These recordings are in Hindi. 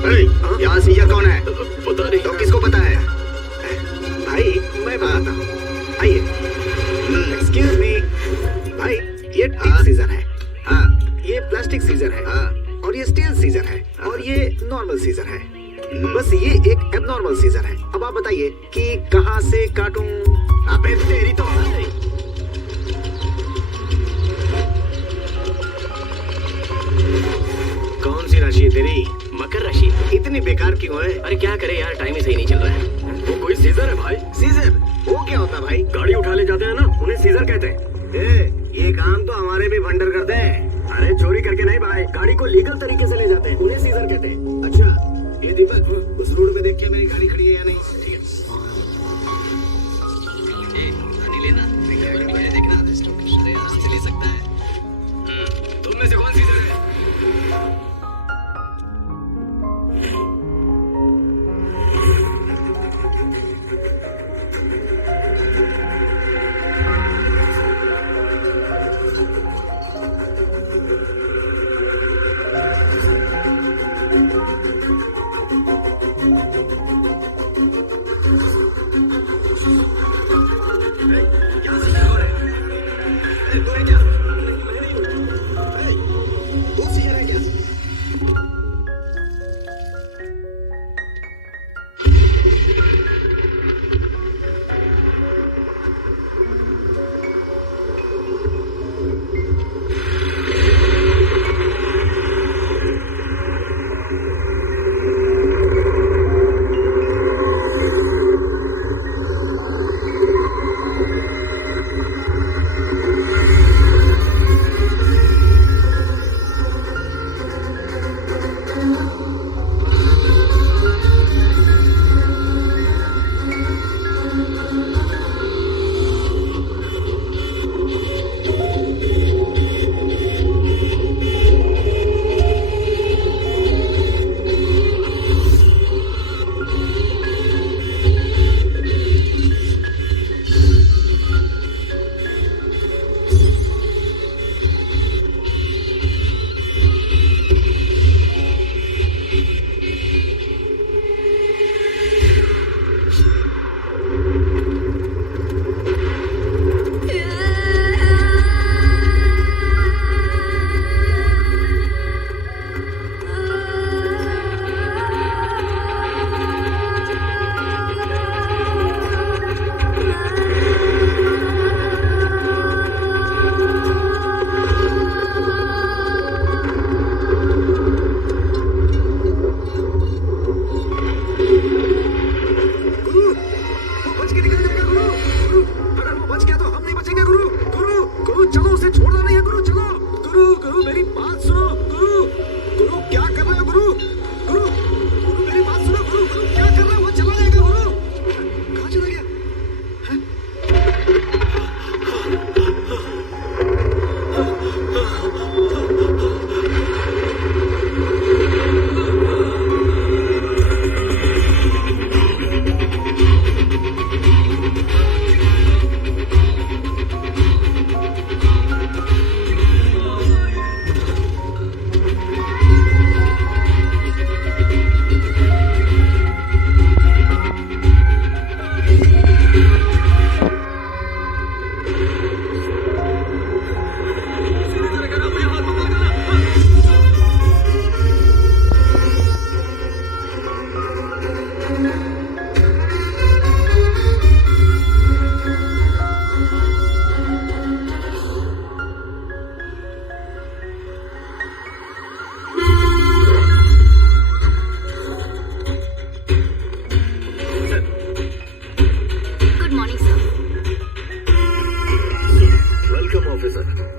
यहाँ सीजर कौन है? पता नहीं। तो किसको पता है? भाई मैं बताता हूँ, आइए। एक्सक्यूज मी भाई, ये टिप सीजर है, ये प्लास्टिक सीजर है, और ये स्टील सीजर है, और ये नॉर्मल सीजर है। बस ये एक एबनॉर्मल सीजर है। अब आप बताइए कि कहाँ से काटूं? अबे तेरी तो कौन सी राशि है तेरी? मकर राशि। इतनी बेकार क्यों है? अरे क्या करे यार, टाइम ही सही नहीं चल रहा है। वो कोई सीजर है भाई। सीजर वो क्या होता है भाई? गाड़ी उठा ले जाते हैं ना, उन्हें सीजर कहते हैं। ये काम तो हमारे भी भंडर करते हैं। अरे चोरी करके नहीं भाई, गाड़ी को लीगल तरीके से ले जाते हैं, उन्हें सीजर कहते हैं। अच्छा ये दीपक, उस रोड पे देख के मेरी गाड़ी खड़ी है या नहीं? ठीक है। लेना देखना, आराम से ले सकता है। तुम में से कौन सीजर है?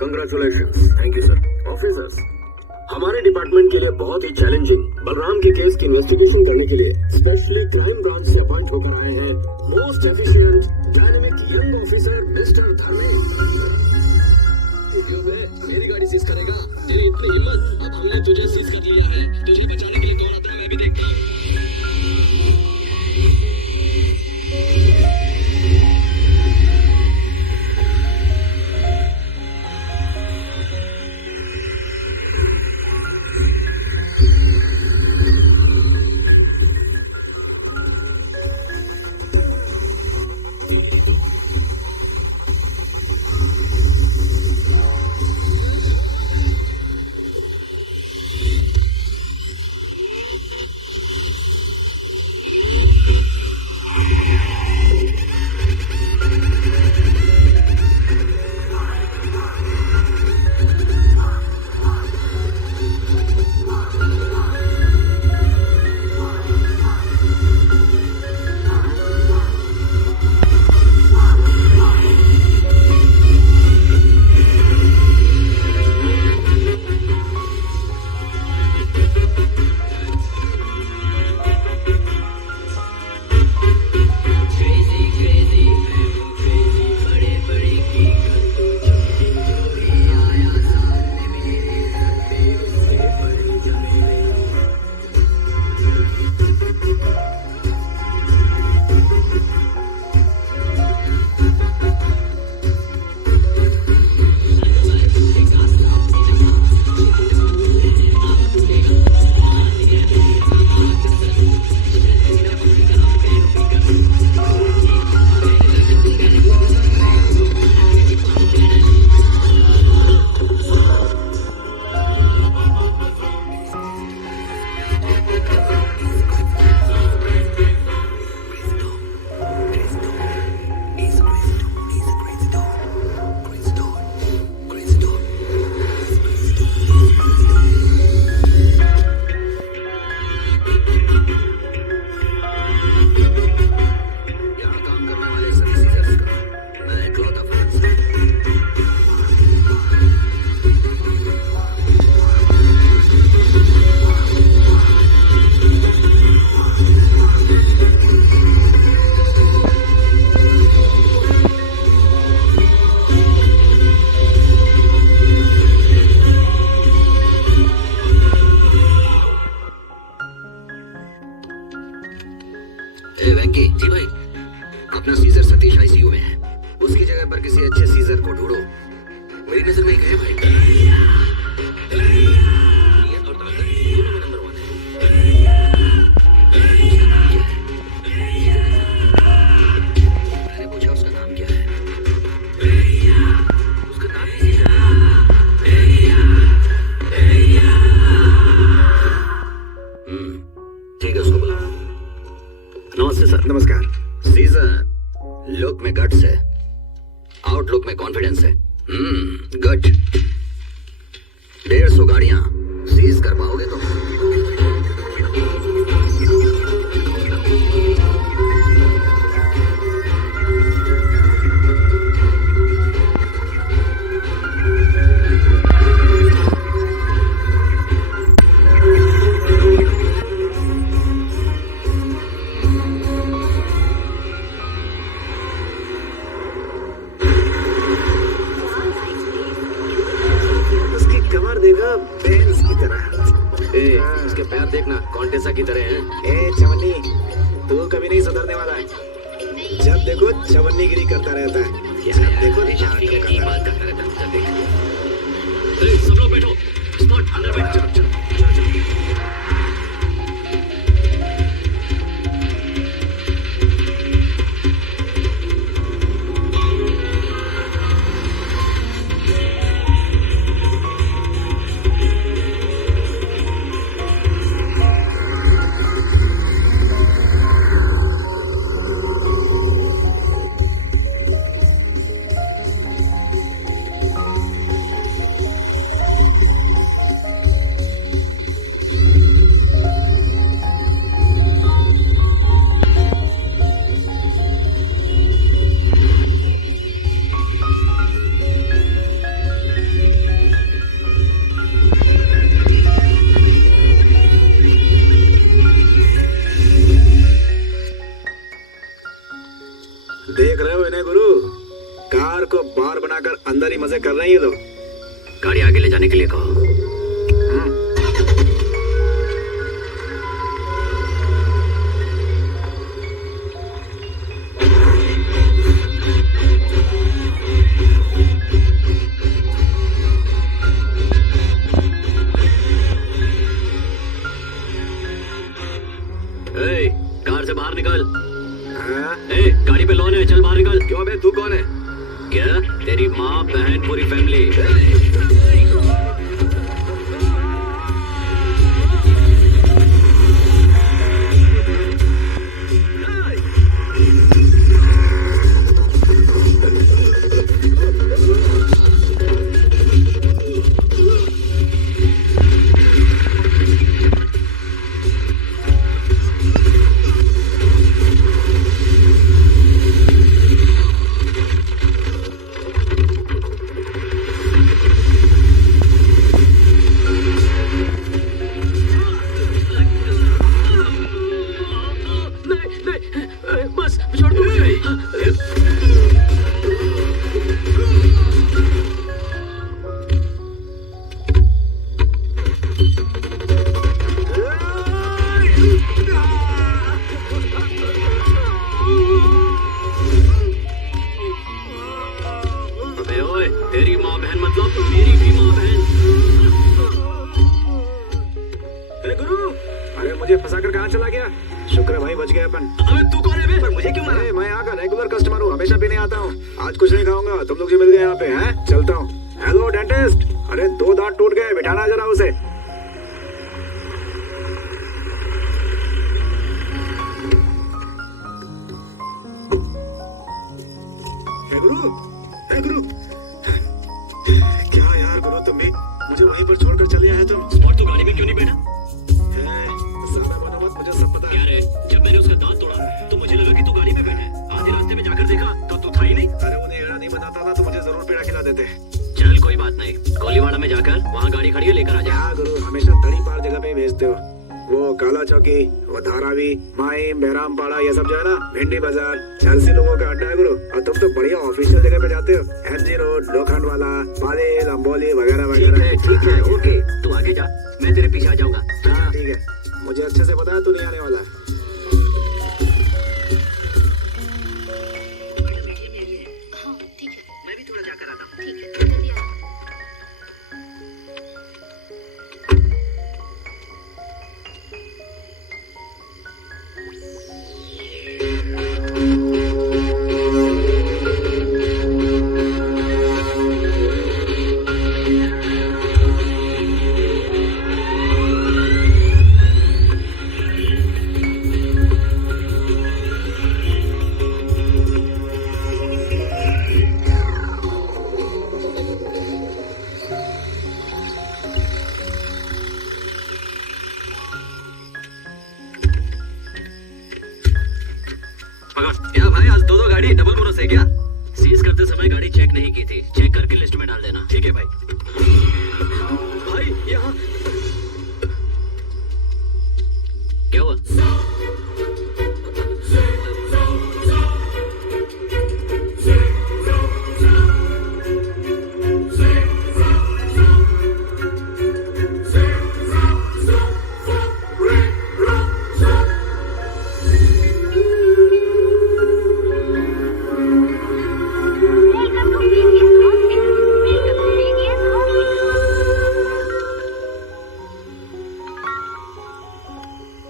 Congratulations. Thank you, sir. Officers, हमारे डिपार्टमेंट के लिए बहुत ही चैलेंजिंग बलराम के केस की इन्वेस्टिगेशन करने के लिए स्पेशली क्राइम ब्रांच से अपॉइंट होकर आए हैं most efficient dynamic young officer mister Dharmendra. मेरी गाड़ी सीज करेगा? तेरी इतनी हिम्मत? अब हमने तुझे सीज कर लिया है, तुझे बचाने के लिए कौन आता है मैं भी देखता हूँ। विक्की जी भाई, अपना सीजर सतीश आईसीयू में है, उसकी जगह पर किसी अच्छे सीजर को ढूंढो। मेरी नजर में एक है भाई, नियत और ताकत दोनों में नंबर 1 है। मैंने पूछा उसका नाम क्या है, उसका नाम ही सीजर है। ठीक है, उसको बुलाओ। नमस्ते सर। नमस्कार। सीजर लुक में गट्स है, आउटलुक में कॉन्फिडेंस है। गट 150 गाड़ियां सीज कर पाओगे तुम? उसके पैर देखना कॉन्टेसा की तरह हैं। ए चवन्नी, तू कभी नहीं सुधरने वाला है। जब देखो चवन्नीगिरी करता रहता है। जब देखो शादी की बात करता रहता है। देख, सब लोग बैठो, स्पॉट अंदर बैठो। चलो चलो देख रहे हो इन्हें गुरु, कार को बार बनाकर अंदर ही मजे कर रहे हैं ये लोग। गाड़ी आगे ले जाने के लिए कहो। कार से बाहर निकल। गाड़ी पे लोन है, चल बाहर निकल। क्यों बे, तू कौन है? क्या तेरी माँ बहन पूरी फैमिली? तेरी माँ बहन मतलब मेरी भी माँ बहन। गुरु, अरे मुझे फंसाकर कहाँ चला गया? शुक्र है भाई बच गए अपन। अबे तू कौन है बे? पर मुझे क्यों मारा? मैं यहाँ का रेगुलर कस्टमर हूँ, हमेशा पीने आता हूँ। आज कुछ नहीं खाऊंगा, तुम लोग जो मिल गए यहाँ पे हैं। चलता हूँ। हेलो डेंटिस्ट, अरे 2 दांत टूट गए, बिठाना जरा उसे। गुरु, क्या यार गुरु, तुम भी मुझे वहीं पर छोड़कर चले आए तुम। स्पॉट तो गाड़ी में क्यों नहीं बैठा? ज्यादा बनो मत, मुझे सब पता है। क्या रे, जब मैंने उसका दांत तोड़ा तो मुझे लगा कि तू गाड़ी में बैठा है। आधे रास्ते में जाकर देखा तो तू था ही नहीं। अरे उन्हें एड़ा नहीं बताता था तो मुझे जरूर पेड़ा खिला देते। चल कोई बात नहीं, कोलीवाड़ा में जाकर वहाँ गाड़ी खड़ी है, लेकर आ जा। हाँ गुरु, हमेशा तड़ी पार जगह पे ही भेजते हो। वो काला चौकी, वो धारावी, माहिम, बहराम पाड़ा, ये सब जो है ना, भिंडी बाजार, झांसी लोगों का अड्डा है गुरु। और तुम तो बढ़िया ऑफिशियल जगह पे जाते हो। एमजी रोड, लोखंड वाला, पालेल, अम्बोली वगैरह वगैरह। ठीक है, ओके, तू आगे जा, मैं तेरे पीछे आ जाऊंगा। हाँ ठीक है, मुझे अच्छे से पता है तू नहीं आने वाला है। पकड़। क्या भाई, आज दो गाड़ी डबल बोनस है क्या? सीज करते समय गाड़ी चेक नहीं की थी, चेक करके लिस्ट में डाल देना। ठीक है भाई। भाई यहाँ क्या हुआ?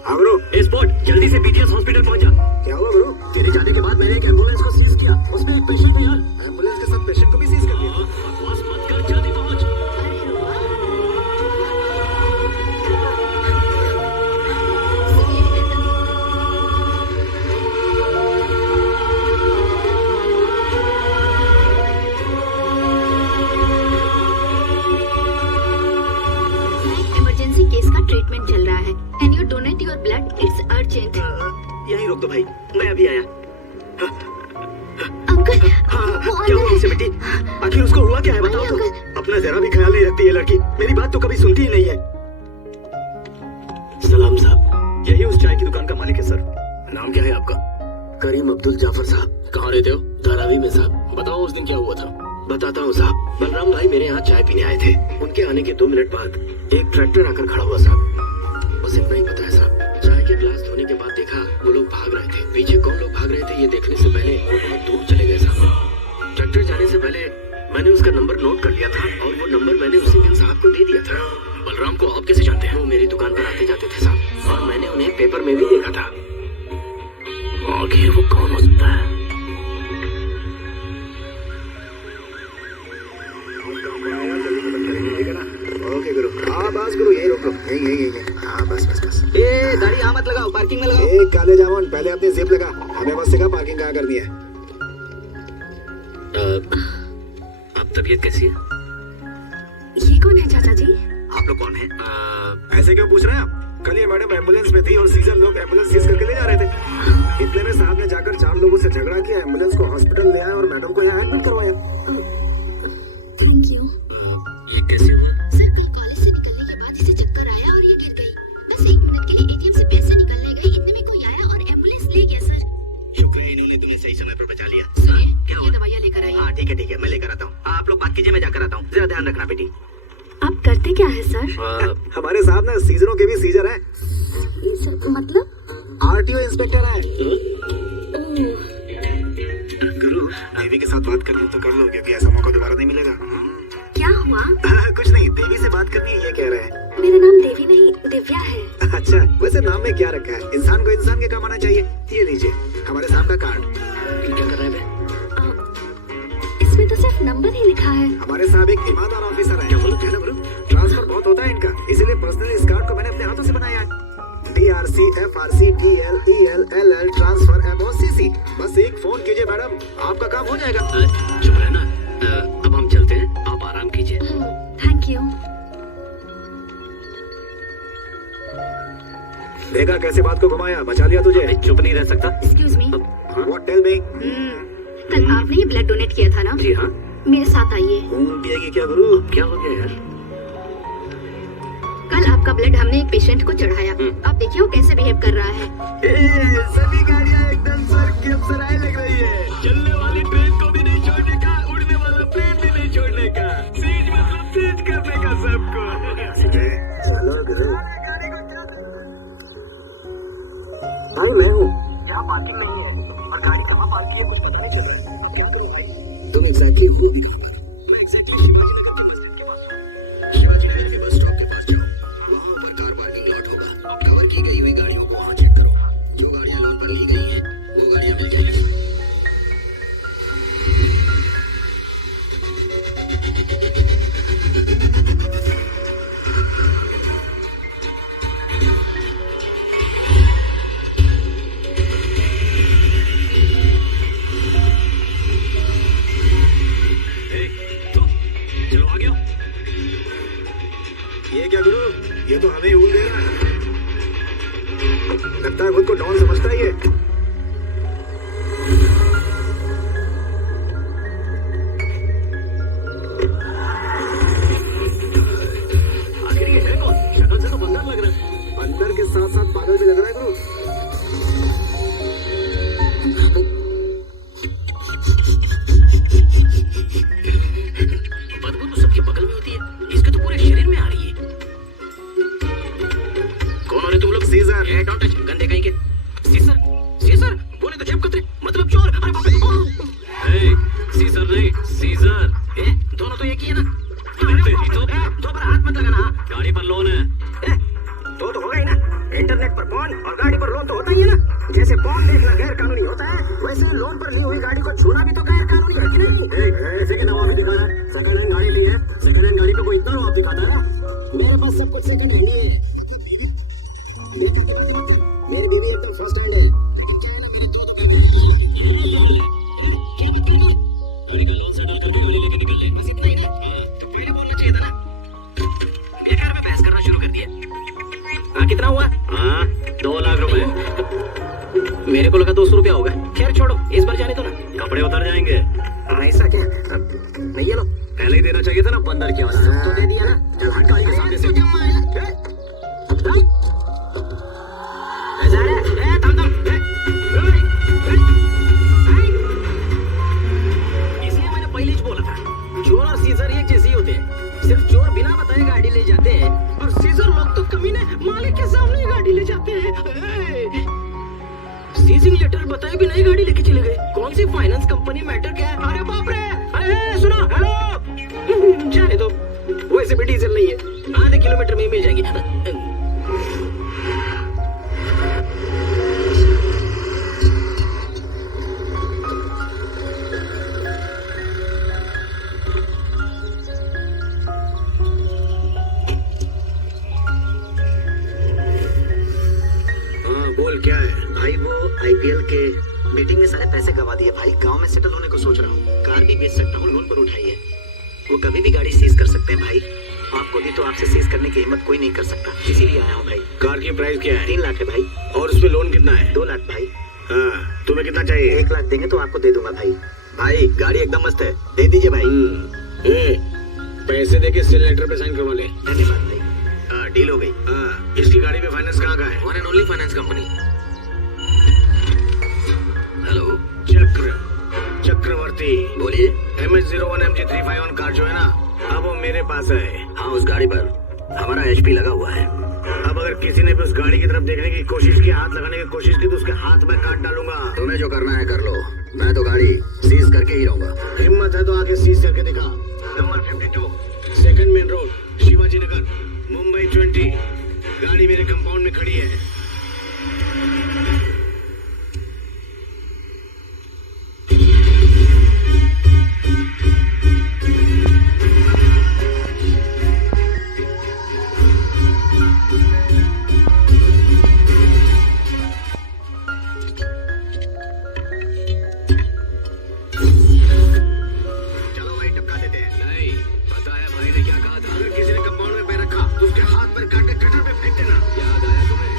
हाँ गुरु, स्पॉट जल्दी से पीजीएस हॉस्पिटल पहुंच जा। क्या हुआ गुरु? तेरे जाने के बाद मैंने एक एम्बुलेंस को सीज किया, उसमें एक पेशेंट है यार। एम्बुलेंस के साथ पेशेंट को भी सीज कर दिया। बकवास मत कर, जल्दी पहुंच। इमरजेंसी केस का ट्रीटमेंट चल रहा है। Can you donate your blood? It's urgent. यहीं रोक दो भाई, मैं अभी आया। अंकल, हाँ, वो क्या हुआ अंदर उसे है। बेटी? आखिर उसको हुआ क्या है, बताओ तो। अपना जरा भी ख्याल नहीं रखती ये लड़की, मेरी बात तो कभी सुनती ही नहीं है। सलाम साहब, यही उस चाय की दुकान का मालिक है सर। नाम क्या है आपका? करीम अब्दुल जाफर साहब। कहाँ रहते हो? धारावी में साहब। बताओ उस दिन क्या हुआ था। बताता हूँ साहब। बलराम भाई मेरे यहाँ चाय पीने आए थे। उनके आने के 2 मिनट बाद एक ट्रैक्टर आकर खड़ा हुआ साहब। बस इतना ही पता है साहब। चाय के गिलास धोने के बाद देखा वो लोग भाग रहे थे। पीछे कौन लोग भाग रहे थे ये देखने से पहले वो बहुत दूर चले गए साहब। ट्रैक्टर जाने से पहले मैंने उसका नंबर नोट कर लिया था और वो नंबर मैंने उसी दिन साहब को दे दिया था। बलराम को आप कैसे जानते हैं? वो मेरी दुकान पर आते जाते थे साहब और मैंने उन्हें पेपर में भी देखा था। आखिर वो कौन हो सकता है? ओके गुरु, हाँ बस गुरु, यही रोक लो, यही। हाँ बस बस बस। ए दाढ़ी यहाँ मत लगाओ, पार्किंग में लगाओ। ए काले जामुन, पहले अपनी जिप लगा, हमें बस सिखा पार्किंग कहाँ करनी है। अब तबीयत कैसी है? ये कौन है चाचा जी? आप लोग कौन हैं? ऐसे क्यों पूछ रहे हैं आप? कल ये मैडम एम्बुलेंस में थी और सीजन लोग एम्बुलेंस सीज करके ले जा रहे थे। इतने में साहब ने जाकर 4 लोगों से झगड़ा किया, एम्बुलेंस को हॉस्पिटल ले आए और मैडम को यहाँ एडमिट करवाया। थैंक यू ये कैसे हुआ? सर। कल कॉलेज से निकलने के बाद इसे चक्कर आया और ये गिर गई। बस 1 मिनट के लिए एटीएम से पैसे निकलने गई, इतने में कोई आया और एम्बुलेंस ले गया सर। शुक्र है इन्होंने तुम्हें सही समय पर बचा लिया। क्या ये दवाइयाँ लेकर आई? हाँ ठीक है, मैं लेकर आता हूँ। आप लोग बात कीजिए, मैं जाकर आता हूँ। जरा ध्यान रखना बेटी। आप करते क्या है सर? हमारे साहब ना सीजरों के भी सीजर है। मतलब? आरटीओ इंस्पेक्टर है। ओह, गुरु, देवी के साथ बात करनी तो कर लो, क्योंकि ऐसा मौका दोबारा नहीं मिलेगा। क्या हुआ? कुछ नहीं, देवी से बात करनी है ये कह रहे हैं। मेरा नाम देवी नहीं दिव्या है। अच्छा, वैसे नाम में क्या रखा है? इंसान को इंसान के काम आना चाहिए। ये लीजिए हमारे साहब का कार्ड। ये क्या कर रहे हैं? इसमें तो सिर्फ नंबर ही लिखा है। हमारे साहब एक ईमानदार ऑफिसर है। क्या बोलो? है ना गुरु? ट्रांसफर बहुत होता है इनका, इसीलिए पर्सनली इस कार्ड को मैंने अपने हाथों से बनाया है। DRC FRC DL EL LL transfer MOCC। बस एक फोन कीजिए मैडम, आपका काम हो जाएगा। चुप रहना। अब हम चलते हैं, आप आराम कीजिए। Thank you. देखा कैसे बात को घुमाया, बचा लिया तुझे। मैं चुप नहीं रह सकता। Excuse me. What tell me? कल आपने ये ब्लड डोनेट किया था ना? जी हाँ। मेरे साथ आइए। खून पिएगी क्या गुरु? क्या हो गया यार? कल आपका ब्लड हमने एक पेशेंट को चढ़ाया। आप देखिए वो कैसे बिहेव कर रहा है। सभी गाड़ियाँ एकदम सर की अफसराई लग रही है। चलने वाली ट्रेन को भी नहीं छोड़ने का, उड़ने वाला प्लेन भी नहीं छोड़ने का। सीज मतलब सीज करने का सबको। चलो गुरु। भाई मैं हूँ। यहाँ पार्किंग नहीं है और गाड़ी कहाँ पार्क की है कुछ पता नहीं चल रहा। मैं क्या करूँ भाई? तुम एग्जैक्टली वो भी कहाँ पर? मैं एग्जैक्टली शिवाजी नगर के बस स्टैंड के पास हूँ। शिवाजी नगर के बस स्टॉप के पास जाओ, वहाँ ऊपर कार पार्किंग लॉट होगा। कवर की गई हुई गाड़ियों को वहाँ चेक करो। जो गाड़ियाँ लोन पर ली गई हैं वो गाड़ियाँ मिल जाएगी। चलो आ गया। ये क्या गुरु? ये तो हमें ऊल दे रहा है। लगता है खुद को डॉन समझता ही है। साथ साथ बादल भी लग रहा है गुरु। बदबू तो सबके बगल में होती है, इसके तो पूरे शरीर में आ रही है। कौन हो रहे तुम लोग? सीजर। ए, डोंट टच, गंदे कहीं के। सीजर, सीजर, बोले तो जेब कतरे, मतलब चोर। अरे बाप रे, ए, सीजर नहीं, सीजर। ए, दोनों तो एक ही है ना? दो पर हाथ मत लगाना। गाड़ी पर लोन है। ए, तो होगा ही ना। इंटरनेट पर फोन और गाड़ी पर लोन तो होता ही है ना। जैसे फोन देखना गैर कानूनी होता है, वैसे ही लोन पर ली हुई गाड़ी को छूना भी तो गैर कानूनी है कि नहीं? ऐसे के नवाब दिखा रहा है, सेकंड हैंड गाड़ी नहीं है। सेकंड हैंड गाड़ी पे कोई इतना नवाब दिखाता है ना? मेरे पास सब कुछ सेकंड हैंड है। मेरी बीवी एकदम फर्स्ट हैंड है। गाड़ी का लोन सेटल करके गाड़ी लेके निकल ले। बस इतना ही नहीं, तो पहले बोलना चाहिए था ना। बेकार में बहस करना शुरू कर दिया। हाँ, कितना हुआ? हाँ, 2 लाख रुपए। मेरे को लगा 200 रुपया होगा। खैर छोड़ो, इस बार जाने दो ना। कपड़े उतर जाएंगे। ऐसा क्या? नहीं ये लो, पहले ही देना चाहिए था ना, बंदर की आवाज। तो दे दिया ना। चल हट गाड़ी के सामने से। इसलिए मैंने पहले ही बोला था, चोर और सीजर एक जैसे ही होते हैं। सिर्फ चोर बिना बताए गाड़ी ले जाते हैं और सीजर लोग तो कमीने मालिक के सामने ही गाड़ी ले जाते हैं। सीजिंग लेटर बताए भी नहीं गाड़ी लेके चले गए। कौन सी फाइनेंस कंपनी मैटर क्या है? अरे बाप रे, अरे सुनो, हेलो, जाने दो, वैसे भी डीजल नहीं है, आधे किलोमीटर में ही मिल जाएगी। बोल क्या है? भाई वो आईपीएल के मीटिंग में सारे पैसे गवा दिए भाई। गांव में सेटल होने को सोच रहा हूँ। कार भी बेच सकता हूँ, लोन पर उठाई है। वो कभी भी गाड़ी सीज कर सकते हैं भाई। आपको दी तो आपसे सीज करने की हिम्मत कोई नहीं कर सकता, इसीलिए आया हूँ भाई। कार की प्राइस क्या है? 3 लाख है भाई। और उस पे लोन कितना है? 2 लाख भाई। हाँ, तुम्हें कितना चाहिए? 1 लाख देंगे तो आपको दे दूंगा भाई। भाई गाड़ी एकदम मस्त है, दे दीजिए भाई। पैसे देके सेल लेटर पे साइन करवा ले। धन्यवाद भाई। डील हो गई। इसकी गाड़ी पे फाइनेंस कहाँ का है? One and only finance company. Hello, Chakravarti. बोलिए। MS01 MG351 कार जो है ना, अब वो मेरे पास है। हाँ, उस गाड़ी पर हमारा HP लगा हुआ है। अब अगर किसी ने भी उस गाड़ी की तरफ देखने की कोशिश की, हाथ लगाने की कोशिश की, तो उसके हाथ में काट डालूंगा। तुम्हें जो करना है कर लो, मैं तो गाड़ी सीज करके ही रहूंगा। हिम्मत है तो आके सीज करके दिखा। Number 52, second main road, Shivaji Nagar, Mumbai 20। गाड़ी मेरे कंपाउंड में खड़ी है। चलो भाई टपका देते हैं। नहीं, पता है भाई ने क्या कहा था? अगर किसी ने कंपाउंड में पैर रखा तो उसके हाथ पर काट के कटर पे फेंक देना। याद आया तुम्हें?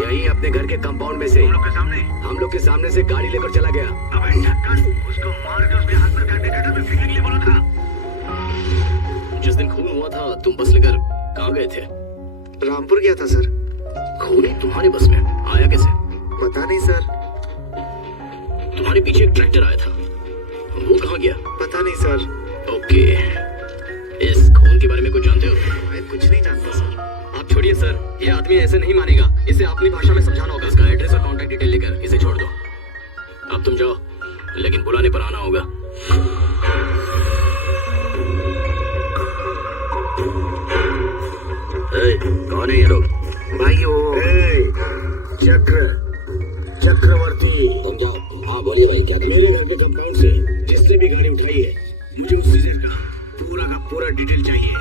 यही अपने घर के कंपाउंड में से हम लोग के सामने से गाड़ी लेकर चला गया। अबे ढक्कन, उसको मार के उसके हाथ पर काट के कटर पे फेंकने के लिए बोला था। जिस दिन खून हुआ था तुम बस लेकर कहाँ गए थे? रामपुर गया था सर। खून ही तुम्हारे बस में आया कैसे? पता नहीं सर। तुम्हारे पीछे एक ट्रैक्टर आया था, वो कहाँ गया? पता नहीं सर। ओके, इस खून के बारे में कुछ जानते हो? मैं कुछ नहीं जानता सर। आप छोड़िए सर, ये आदमी ऐसे नहीं मानेगा, इसे अपनी भाषा में समझाना होगा। इसका एड्रेस और कांटेक्ट डिटेल लेकर इसे छोड़ दो। अब तुम जाओ, लेकिन बुलाने पर आना होगा। कौन है ये लोग? भाई वो चक्रवर्ती। हाँ बोलिए भाई, क्या मेरे घर के कंपाउंड से जिसने भी गाड़ी चाहिए, मुझे उस सीजर का पूरा डिटेल चाहिए।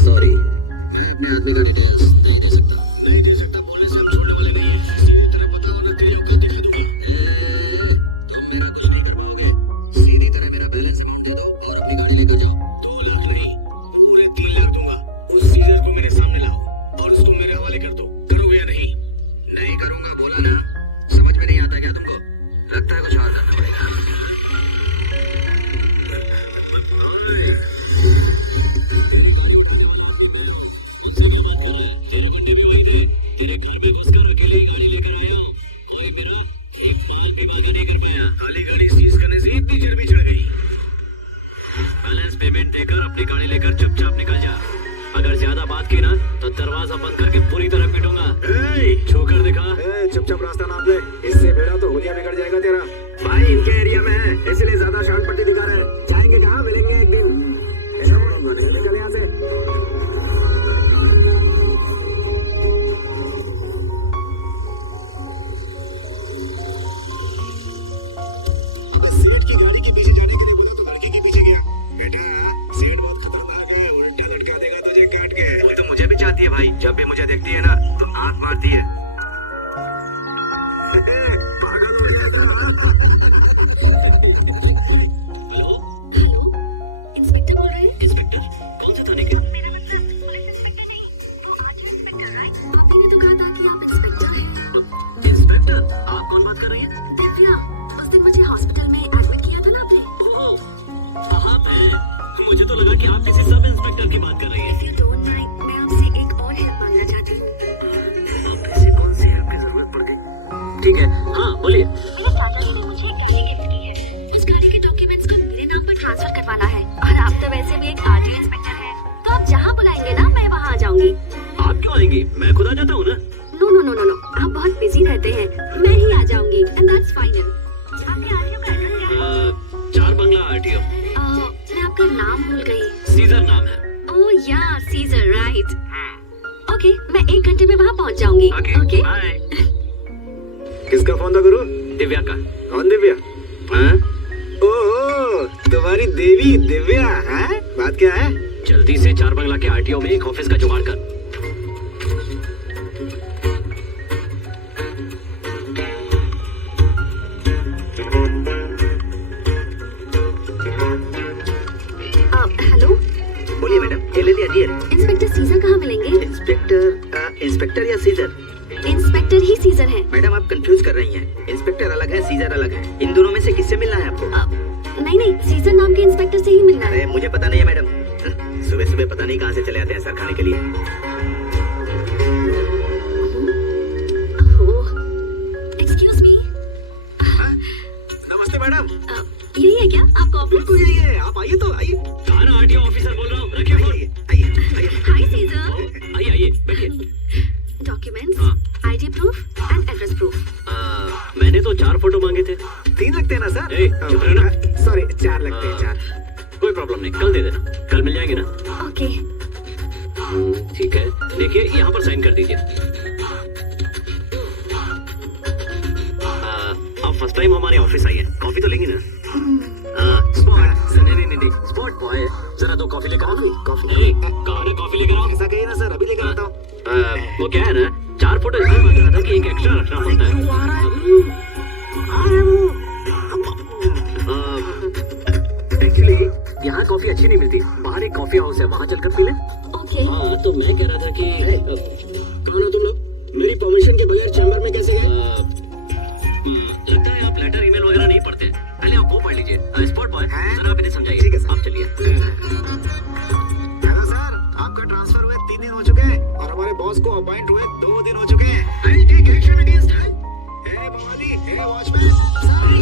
सॉरी, मैं अपने आदमी का डिटेल्स नहीं दे सकता। नहीं दे सकता, पुलिस हम छोड़ने वाले नहीं है। सीधे तरह पता होना तेरी औकात दिखा दूंगा। तुम मेरा कुछ नहीं कर पाओगे। सीधी तरह मेरा बैलेंस अकाउंट दे दो और अपनी गाड़ी लेकर जाओ। 2 लाख नहीं, पूरे 3 लाख दूंगा। उस सीजर को मेरे सामने लाओ और उसको मेरे हवाले कर दो। करोगे या नहीं? नहीं करूंगा बोला ना। समझ में नहीं आता क्या तुमको? लगता है कुछ और करना पड़ेगा। तेरे घर में घुसकर अकेले गाड़ी लेकर आया हूँ। कोई मेरा एक साल की गलती नहीं कर पाया। खाली गाड़ी सीज करने से इतनी चर्बी चढ़ गई। बैलेंस पेमेंट देकर अपनी गाड़ी लेकर चुपचाप निकल जा। अगर ज्यादा बात की ना तो दरवाजा बंद करके पूरी तरह पीटूंगा। छूकर दिखा। चुपचाप रास्ता नाप ले, इससे बेड़ा तो होलिया बिगड़ जाएगा तेरा। भाई इनके एरिया में है, इसलिए ज्यादा शान पट्टी दिखा रहे हैं। जाएंगे कहाँ, मिलेंगे एक दिन। निकल यहाँ से। सेठ की गाड़ी के पीछे जाने के लिए बोला तो लड़के के पीछे गया। बेटा सेठ बहुत खतरनाक है, उल्टा लटका देगा तुझे काट के। वो तो मुझे भी चाहती है भाई। जब भी मुझे देखती है ना तो आंख मारती है। हेलो, इंस्पेक्टर बोल रहे हैं? इंस्पेक्टर? कौन से थाने के? मेरा मतलब पुलिस इंस्पेक्टर नहीं, वो आरटीओ इंस्पेक्टर, राइट? आप ही ने तो कहा था कि आप इंस्पेक्टर हैं। इंस्पेक्टर? आप कौन बात कर रही है? दिव्या, उस दिन मुझे हॉस्पिटल में एडमिट किया था ना आपने। ओह, आप हैं। मुझे तो लगा कि आप किसी सब इंस्पेक्टर की बात कर रही हैं। If you don't mind, मैं आपसे एक और हेल्प मांगना चाहती हूँ। ऐसी कौन सी हेल्प की जरूरत पड़ गई? ठीक है, हाँ बोलिए। मेरे दादाजी ने मुझे एक गाड़ी गिफ्ट की है। उस गाड़ी के डॉक्यूमेंट्स को मेरे नाम पर ट्रांसफर करवाना है। और आप तो वैसे भी एक आरटीओ इंस्पेक्टर हैं, तो आप जहाँ बुलाएंगे ना मैं वहाँ आ जाऊंगी। आप क्यों आएंगी? मैं खुद आ जाता हूँ ना। No no no no no, आप बहुत बिजी रहते हैं, मैं ही आ जाऊंगी एंड दैट्स फाइनल। आपके आरटीओ का एड्रेस क्या है? 4 बंगला आरटीओ। मैं आपका नाम भूल गई। सीजर नाम है। ओह या, सीजर, राइट। ओके, मैं 1 घंटे में वहाँ पहुँच जाऊंगी। ओके। बाय। किसका फोन था गुरु? दिव्या का। कौन दिव्या? हाँ? ओहो, तुम्हारी देवी दिव्या है? बात क्या है? जल्दी से 4 बंगला के आरटीओ में एक ऑफिस का जुगाड़ कर। हेलो, बोलिए मैडम, ये ले लिया डियर। इंस्पेक्टर सीजर कहाँ मिलेंगे? इंस्पेक्टर या सीजर? इंस्पेक्टर ही सीजर है। मैडम आप कंफ्यूज कर रही हैं। इंस्पेक्टर अलग है, सीजर अलग है। इन दोनों में से किससे मिलना है आपको? नहीं नहीं, सीजर नाम के इंस्पेक्टर से ही मिलना है। अरे मुझे पता नहीं है मैडम। सुबह सुबह पता नहीं कहाँ से चले आते हैं सर खाने के लिए। Excuse me. नमस्ते मैडम। यही है क्या आपका ऑफिस? बिल्कुल यही है, आप आइए तो आइए। कहाँ ना आरटीओ ऑफिसर बोल रहा हूँ। रखिए फोन। आइए। हाय सीजर। आइए बैठिए। डॉक्यूमेंट्स, हाँ। ID proof and address proof. मैंने तो 4 फोटो मांगे थे। 3 लगते हैं ना सर? ए, चुप रहना। सॉरी, 4 लगते हैं, 4। कोई प्रॉब्लम नहीं, कल दे देना। कल मिल जाएंगे ना? ओके। ठीक है, देखिए यहाँ पर साइन कर दीजिए। आप फर्स्ट टाइम हमारे ऑफिस आई हैं। कॉफी तो लेंगी ना? स्पॉट। नहीं, स्पॉट बॉय, जरा 2 कॉफी लेकर आओ। कॉफी? कहाँ है कॉफी लेकर आओ? ऐसा कहिए ना सर, अभी लेकर आता हूँ। वो क्या है ना, 4 फोटो इसलिए मांग रहा था कि एक एक्स्ट्रा रखना होता है। एक्चुअली यहाँ कॉफी अच्छी नहीं मिलती। बाहर एक कॉफी हाउस है, वहाँ चलकर पी ले। ओके। हाँ, तो मैं कह रहा था कि कौन हो तुम लोग? मेरी परमिशन के बगैर चैम्बर में कैसे गए? लगता है आप लेटर ईमेल वगैरह नहीं पढ़ते। पहले आप वो पढ़ लीजिए। स्पॉट बॉय, हाँ? जरा आप इन्हें समझाइए। ठीक है सर। आप चलिए। हेलो सर, आपका ट्रांसफर हुए 3 दिन हो चुके हैं और हमारे बॉस को अपॉइंट हुए 2 दिन हो चुके हैं। I'll take action against her. हे बवाली, हे वॉचमैन, सर,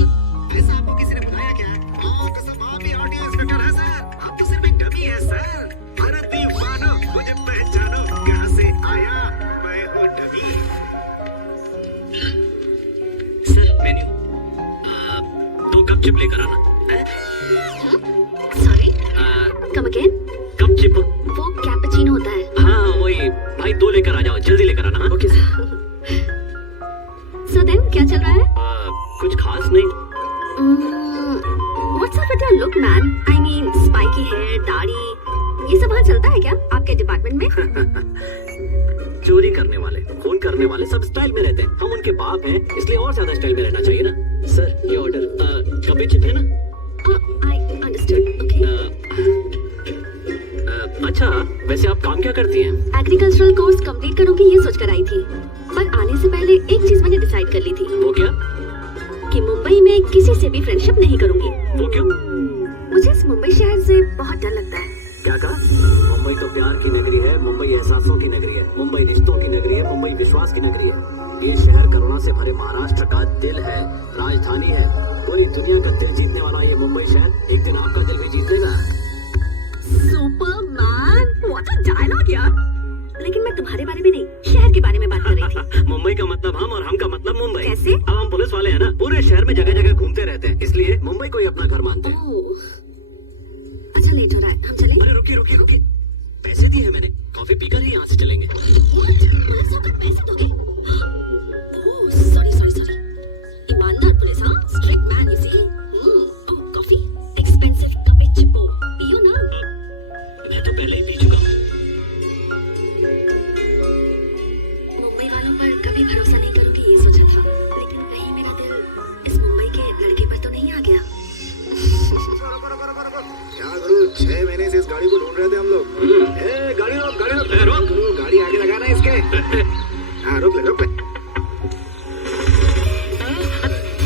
ऐसा आपको किसी ने बताया क्या? हाँ, कसम आप ही आरटीओ इंस्पेक्टर हैं सर। आप तो सिर्फ एक डमी हैं सर। भारतीय मानो, मुझे पहचानो, कहाँ से आया? मैं हूँ dummy. Sir, menu 2 cup chip लेकर आना। Sorry, come again. Cup chip? वो कैपुचिनो होता है। हाँ वही भाई, 2 लेकर आ जाओ, जल्दी लेकर आना। Okay sir. सो देन क्या चल रहा है? कुछ खास नहीं। What's up with your look, man? I mean, spiky hair, दाढ़ी, ये सब वहाँ चलता है क्या आपके डिपार्टमेंट में? चोरी करने वाले, खून करने वाले सब स्टाइल में रहते हैं। हम उनके बाप हैं, इसलिए और ज्यादा स्टाइल में रहना चाहिए ना। सर, ये ऑर्डर कभी चिप है ना? I understood. Okay. अच्छा, वैसे आप काम क्या करती हैं? एग्रीकल्चरल कोर्स कंप्लीट करूंगी ये सोच कर आई थी, पर आने से पहले एक चीज मैंने डिसाइड कर ली थी। वो क्या? कि मुंबई में किसी से भी फ्रेंडशिप नहीं करूंगी। वो क्यों? मुझे इस मुंबई शहर से बहुत डर लगता है। क्या कहा? मुंबई तो प्यार की नगरी है, मुंबई एहसासों की नगरी है, मुंबई रिश्तों की नगरी है, मुंबई विश्वास की नगरी है। ये शहर करुणा से भरे महाराष्ट्र का दिल है, राजधानी है। पूरी दुनिया का दिल जीतने वाला ये मुंबई शहर एक दिन आपका दिल भी जीत लेगा। सुपरमैन, व्हाट अ डायलॉग यार। लेकिन मैं तुम्हारे बारे में नहीं, शहर के बारे में बात कर रही थी। मुंबई का मतलब हम और हम का मतलब मुंबई। कैसे? अब हम पुलिस वाले हैं ना, पूरे शहर में जगह जगह घूमते रहते हैं, इसलिए मुंबई को ही अपना घर मानते हैं। ओह, अच्छा लेट हो रहा है, हम चलें? अरे रुकिए रुकिए रुकिए, पैसे दिए हैं मैंने, कॉफी पीकर ही यहाँ से चलेंगे। पुलिस को पैसे दोगे? Oh, sorry sorry sorry. ईमानदार पुलिस, हाँ? Strict man, you see. Oh, coffee, expensive cappuccino, पियो ना। मैं तो पहले ही पी चुका हूँ। मुंबई वालों पर कभी भरोसा नहीं करूंगी ये सोचा था, लेकिन कहीं मेरा दिल इस मुंबई के लड़के पर तो नहीं आ गया। क्या गुरु, 6 महीने से इस गाड़ी को ढूंढ रहे थे हम लोग। गाड़ी रोक, गाड़ी रोक। रोक। गुरु, गाड़ी आगे लगाना है इसके। हाँ, रोक ले, रोक ले।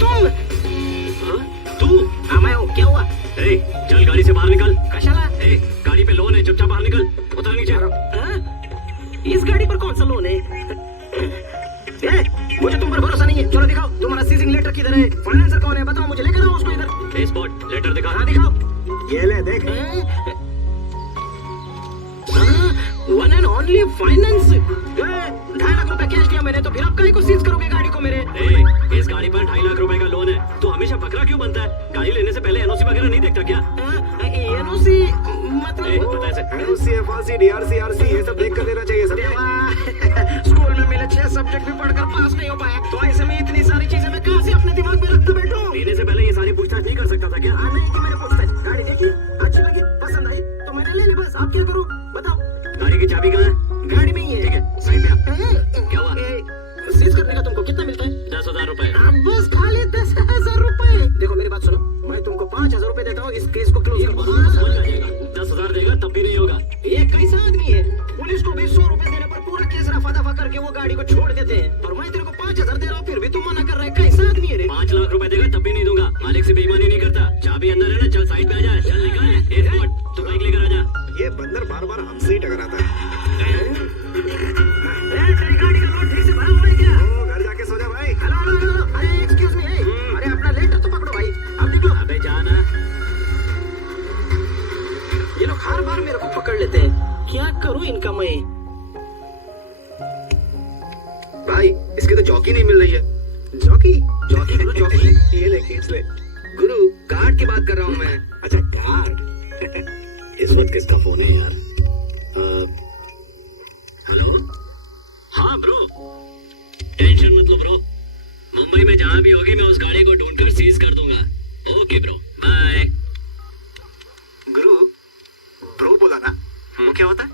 तुम? हाँ? तू? हाँ, मैं हूँ, क्या हुआ? ए, चल गाड़ी से बाहर निकल। कशाला? ए, गाड़ी पे लोन है, चुपचाप बाहर निकल, उतर नीचे। हाँ? इस गाड़ी पर कौन सा लोन है? मुझे तुम पर भरोसा नहीं है। चलो दिखाओ, तुम्हारा सीजिंग लेटर किधर है? फाइनेंसर कौन है? बताओ मुझे, लेकर आओ उसको इधर। स्पॉट लेटर दिखा। हाँ, दिखाओ। ये ले, देख। One and only finance. 2.5 lakh रुपए कैश दिया मैंने, तो फिर आप काहे को सीज करोगे गाड़ी को मेरे? इस गाड़ी पर 2.5 लाख रुपए का लोन है। तू हमेशा बकरा क्यों बनता है? गाड़ी लेने से पहले एनओसी वगैरह नहीं देखता क्या? एनओसी मतलब? पता है sir. NOC, FRC, DRC, RC, ये सब देख कर देना चाहिए सब। स्कूल में मेरे 6 सब्जेक्ट भी पढ़कर पास नहीं हो पाया, तो ऐसे में इतनी सारी चीजें मैं कहाँ से अपने दिमाग में रखता बैठूं? लेने से पहले ये सारी पूछताछ नहीं कर सकता था क्या? नहीं कि मैंने पूछताछ। गाड़ी देखी, अच्छी लगी, पसंद आई, तो मैंने ले ली बस। आप क्या करूं बताओ? गाड़ी की चाबी कहाँ है? गाड़ी में ही है। ठीक है, साइड पे आ। क्या हुआ? सीज करने का तुमको कितना मिलता है? 10,000 रुपए। बस खाली 10,000 रुपए। देखो मेरी बात सुनो, मैं तुमको 5,000 रुपए देता हूँ, इस केस को क्लोज कर दो। समझ आ जाएगा। 10,000 देगा तब भी नहीं होगा। ये कैसा आदमी है? पुलिस को भी 100 रुपए देने पर पूरा केस रफा दफा करके वो गाड़ी को छोड़ देते हैं, और मैं तेरे को 5,000 दे रहा हूँ, फिर भी तुम मना कर रहा है। कैसा आदमी है रे? 5 लाख रुपए देगा तब भी नहीं दूंगा। मालिक से बेईमानी नहीं करता। चाबी अंदर है ना, चल साइड पे आ जा। चल निकल, तू बाइक लेकर आ जा। ये बंदर बार बार हमसे ही टकराता है। तेरी गाड़ी का लोड ठीक से भरा हुआ है क्या? घर जाके सो जा भाई। हेलो हेलो हेलो, अरे एक्सक्यूज मी, अरे अपना लेटर तो पकड़ो भाई, अब निकलो। अबे जाना। ये लोग हर बार मेरे को पकड़ लेते हैं, क्या करूं इनका मैं? भाई, इसकी तो चौकी नहीं मिल रही है। चौकी? चौकी गुरु, चौकी। ये ले, खींच ले। गुरु, कार्ड की बात कर रहा हूँ मैं। अच्छा, कार्ड। इस वक्त किसका फोन है यार? हेलो? हाँ ब्रो, टेंशन मत लो ब्रो, मुंबई में जहाँ भी होगी मैं उस गाड़ी को ढूंढकर सीज कर दूंगा। Okay bro, bye. गुरु, ब्रो बोला ना? वो क्या होता है?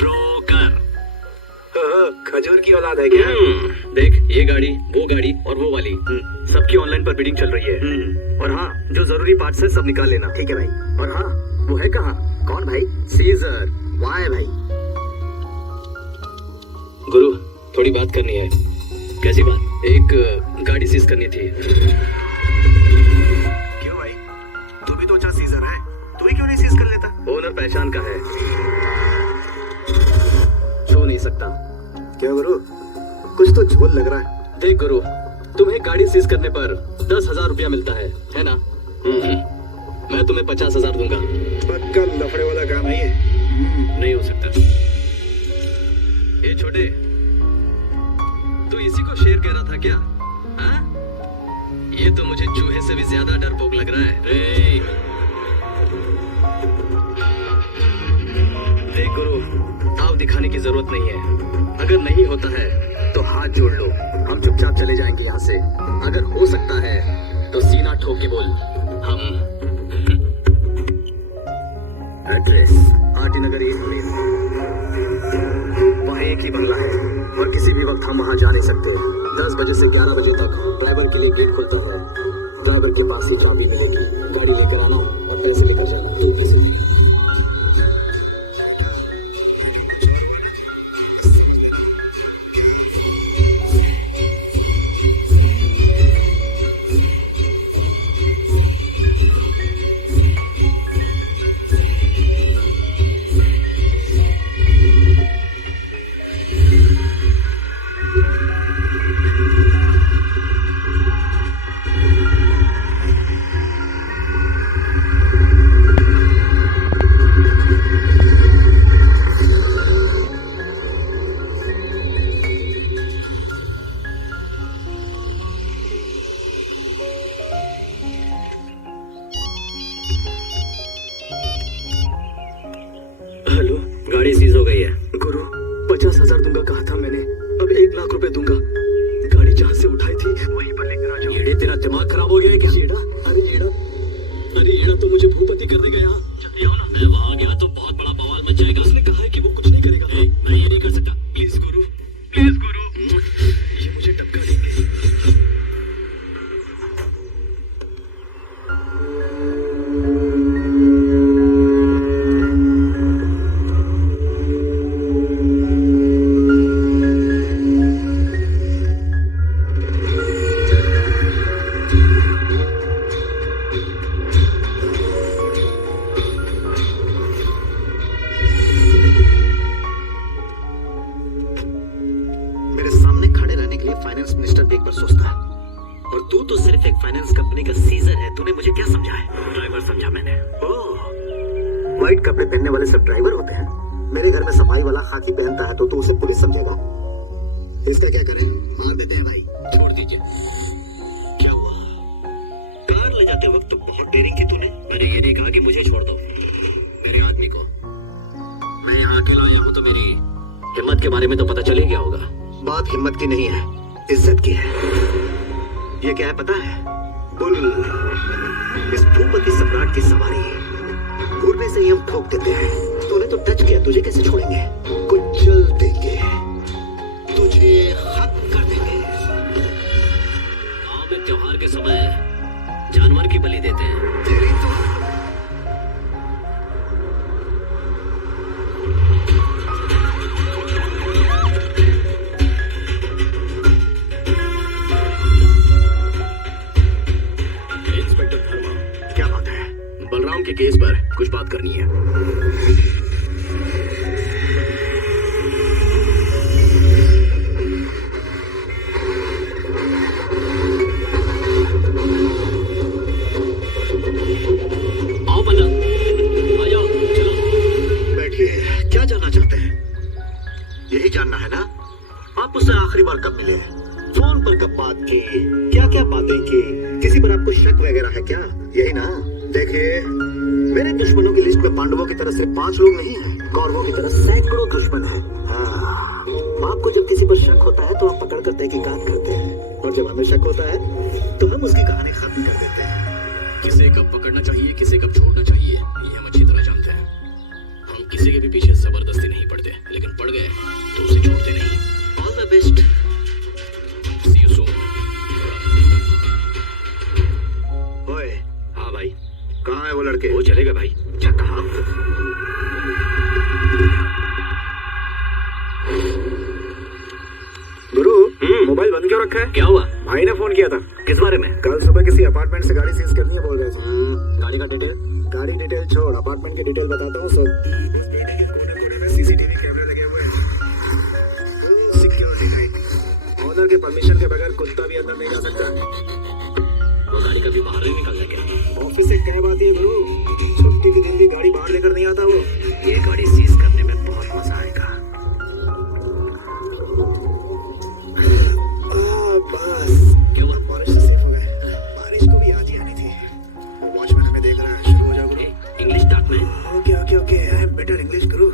ब्रोकर। खजूर की औलाद है क्या? देख, ये गाड़ी, वो गाड़ी और वो वाली, सबकी ऑनलाइन पर बिडिंग चल रही है। और हाँ, जो जरूरी पार्ट्स है सब निकाल लेना। ठीक है भाई। और हाँ, वो है कहाँ? कौन भाई? सीजर। वाह भाई। गुरु, थोड़ी बात करनी है। कैसी बात? एक गाड़ी सीज करनी थी। क्यों भाई? तू भी तो अच्छा सीजर है, तू ही क्यों नहीं सीज कर लेता? ओनर पहचान का है, छू नहीं सकता। क्या गुरु, कुछ तो झोल लग रहा है। देख गुरु, तुम्हें गाड़ी सीज करने पर 10,000 रुपया मिलता है ना? मैं तुम्हें 50,000 दूंगा। पक्का लफड़े वाला काम है ये। नहीं हो सकता। ये छोटे, तू इसी को शेर कह रहा था क्या? हाँ? ये तो मुझे चूहे से भी ज्यादा डरपोक लग रहा है। देख गुरु, ताव दिखाने की जरूरत नहीं है। अगर नहीं होता है तो हाथ जोड़ लो, हम चुपचाप चले जाएंगे यहाँ से। अगर हो सकता है तो सीना ठोक के बोल, हम। एड्रेस आरटी नगर 1 में। वहाँ एक ही बंगला है और किसी भी वक्त हम वहाँ जा नहीं सकते। 10 बजे से 11 बजे तक ड्राइवर के लिए गेट खुलता है। ड्राइवर के पास ही चाबी मिलेगी। गाड़ी लेकर आना और पैसे लेकर जाना। जल्दी से। हेलो, गाड़ी सीज हो गई है। गुरु, 50,000 दूंगा कहा था मैंने, अब 1 लाख रुपए दूंगा। गाड़ी जहाँ से उठाई थी वहीं पर लेकर आ जाओ। येड़े, तेरा दिमाग खराब हो गया है क्या? अरे येड़ा तो मुझे भूपति कर देगा यहाँ। जल्दी आओ ना। मैं वहाँ गया तो बहुत बड़ा बवाल मच जाएगा। उसने कहा है कि वो कुछ नहीं करेगा। मैं ये नहीं कर सकता। प्लीज गुरु, प्लीज गुरु, ये मुझे टपका देंगे। मेरे सामने खड़े रहने के लिए फाइनेंस मिनिस्टर भी एक बार सोचता है। और तू तो सिर्फ एक फाइनेंस कंपनी का सीजर है। तूने मुझे क्या समझा है? ड्राइवर समझा मैंने। ओह, व्हाइट कपड़े पहनने वाले सब ड्राइवर होते हैं। मेरे घर में सफाई वाला खाकी पहनता है तो तू उसे पुलिस समझेगा। इसका क्या करें? मार देते हैं भाई। छोड़ दीजिए। क्या हुआ? कार ले जाते वक्त तो बहुत डेयरिंग की तूने। मैंने ये नहीं कहा कि मुझे छोड़ दो, मेरे आदमी को। मैं यहाँ अकेला आया हूँ तो मेरी हिम्मत के बारे में तो पता चल ही गया होगा। बात हिम्मत की नहीं है, इज्जत की है। ये क्या है पता है? बुल, इस भूपति सम्राट की सवारी पूर्वे से ही हम ठोक देते हैं। तूने तो टच किया, तुझे कैसे छोड़ेंगे? कुचल देंगे, तुझे खत्म कर देंगे। गाँव में त्योहार के समय जानवर की बलि देते हैं। तेरी तो इंस्पेक्टर धर्मा, क्या बात है? बलराम के केस पर कुछ बात करनी है। आओ बल्ला, आ जाओ, चलो। बैठिए। क्या जानना चाहते हैं? यही जानना है ना? आप उससे आखिरी बार कब मिले? फोन पर कब बात की? क्या क्या बातें की? किसी पर आपको शक वगैरह है क्या? यही ना? देखिए, मेरे दुश्मनों की लिस्ट में पांडवों की तरह सिर्फ 5 लोग नहीं हैं, कौरवों की तरह सैकड़ों दुश्मन हैं। हाँ, आपको जब किसी पर शक होता है तो आप पकड़ कर तहकीकात करते हैं, और जब हमें शक होता है तो हम उसकी कहानी खत्म कर देते हैं। किसे कब पकड़ना चाहिए, किसे कब छोड़ना चाहिए, ये हम अच्छी तरह जानते हैं। हम किसी के भी पीछे जबरदस्ती नहीं पड़ते, लेकिन पड़ गए तो उसे छोड़ते नहीं। All the best. See you soon. ओए, हाँ भाई। कहाँ है वो लड़के? वो चलेगा भाई। क्या कहा? गुरु, मोबाइल बंद क्यों रखा है? क्या हुआ? भाई ने फोन किया था। किस बारे में? कल सुबह किसी अपार्टमेंट से गाड़ी सीज करनी है बोल रहे थे। गाड़ी का डिटेल? गाड़ी डिटेल छोड़, अपार्टमेंट की डिटेल बताता हूँ सर। उस बिल्डिंग के कोने-कोने में सीसीटीवी कैमरे लगे हुए हैं। Security type. ओनर के परमिशन के बगैर कुत्ता भी अंदर नहीं जा सकता। वो गाड़ी कभी बाहर नहीं निकाल सके। ऑफिस से कैब आती है गुरु, छुट्टी के दिन भी गाड़ी बाहर लेकर नहीं आता वो। ये गाड़ी सीज करने में बहुत मजा आएगा। बस क्यों हुआ? बारिश से सेफ हो गए। बारिश को भी आज ही आनी थी। वो वॉचमैन हमें देख रहा है। शुरू हो जाओ गुरु। इंग्लिश स्टार्ट में। Okay, I am better English Guru.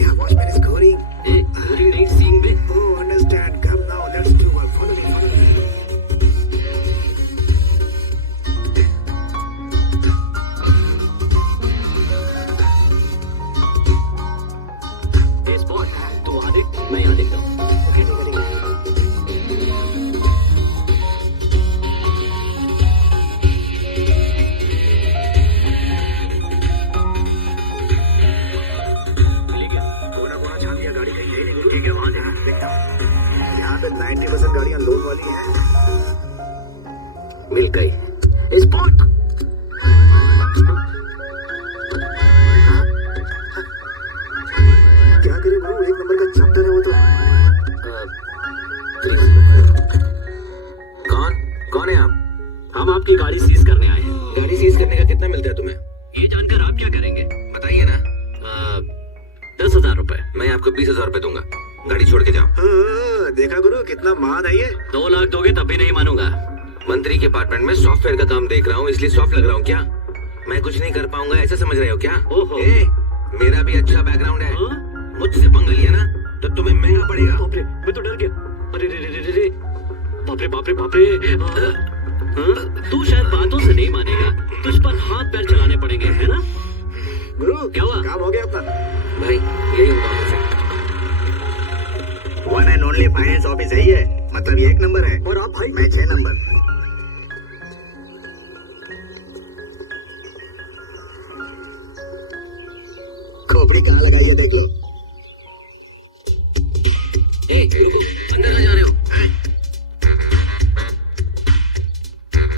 Yeah, watchman is scoring. पूरी नहीं, सींग में। Oh, understand. Come now, let's do one. Follow me. Sport. क्या करे गुरु, एक नंबर का चैप्टर है वो तो। कौन है आप? हम आपकी गाड़ी सीज करने आए हैं। गाड़ी सीज करने का कितना मिलता है तुम्हें? ये जानकर आप क्या करेंगे? बताइए ना। 10,000 रुपए। मैं आपको 20,000 रुपए दूंगा, गाड़ी छोड़ के जाओ। हाँ, देखा गुरु कितना मान है ये। 2 लाख दोगे तब भी नहीं मानूंगा। मंत्री के अपार्टमेंट में सॉफ्टवेयर का काम देख रहा हूँ, इसलिए सॉफ्ट लग रहा हूँ क्या? मैं कुछ नहीं कर पाऊंगा ऐसा समझ रहे हो क्या? ओहो। मेरा भी अच्छा बैकग्राउंड है। हाँ? मुझसे पंगा लिया ना तो तुम्हें महंगा पड़ेगा। बाप रे, मैं तो डर गया। अरे रे रे रे रे, बाप रे बाप रे बाप रे। तू शायद बातों से नहीं मानेगा, तुझ पर हाथ पैर चलाने पड़ेंगे, है ना? गुरु क्या हुआ? काम हो गया अपना। भाई यही उनका ऑफिस है। One and only finance office है ये, मतलब ये 1 नंबर है। और आप भाई? मैं 6 नंबर। खोपड़ी कहाँ लगाई है देख लो। रुको, अंदर आ जा रहे हो?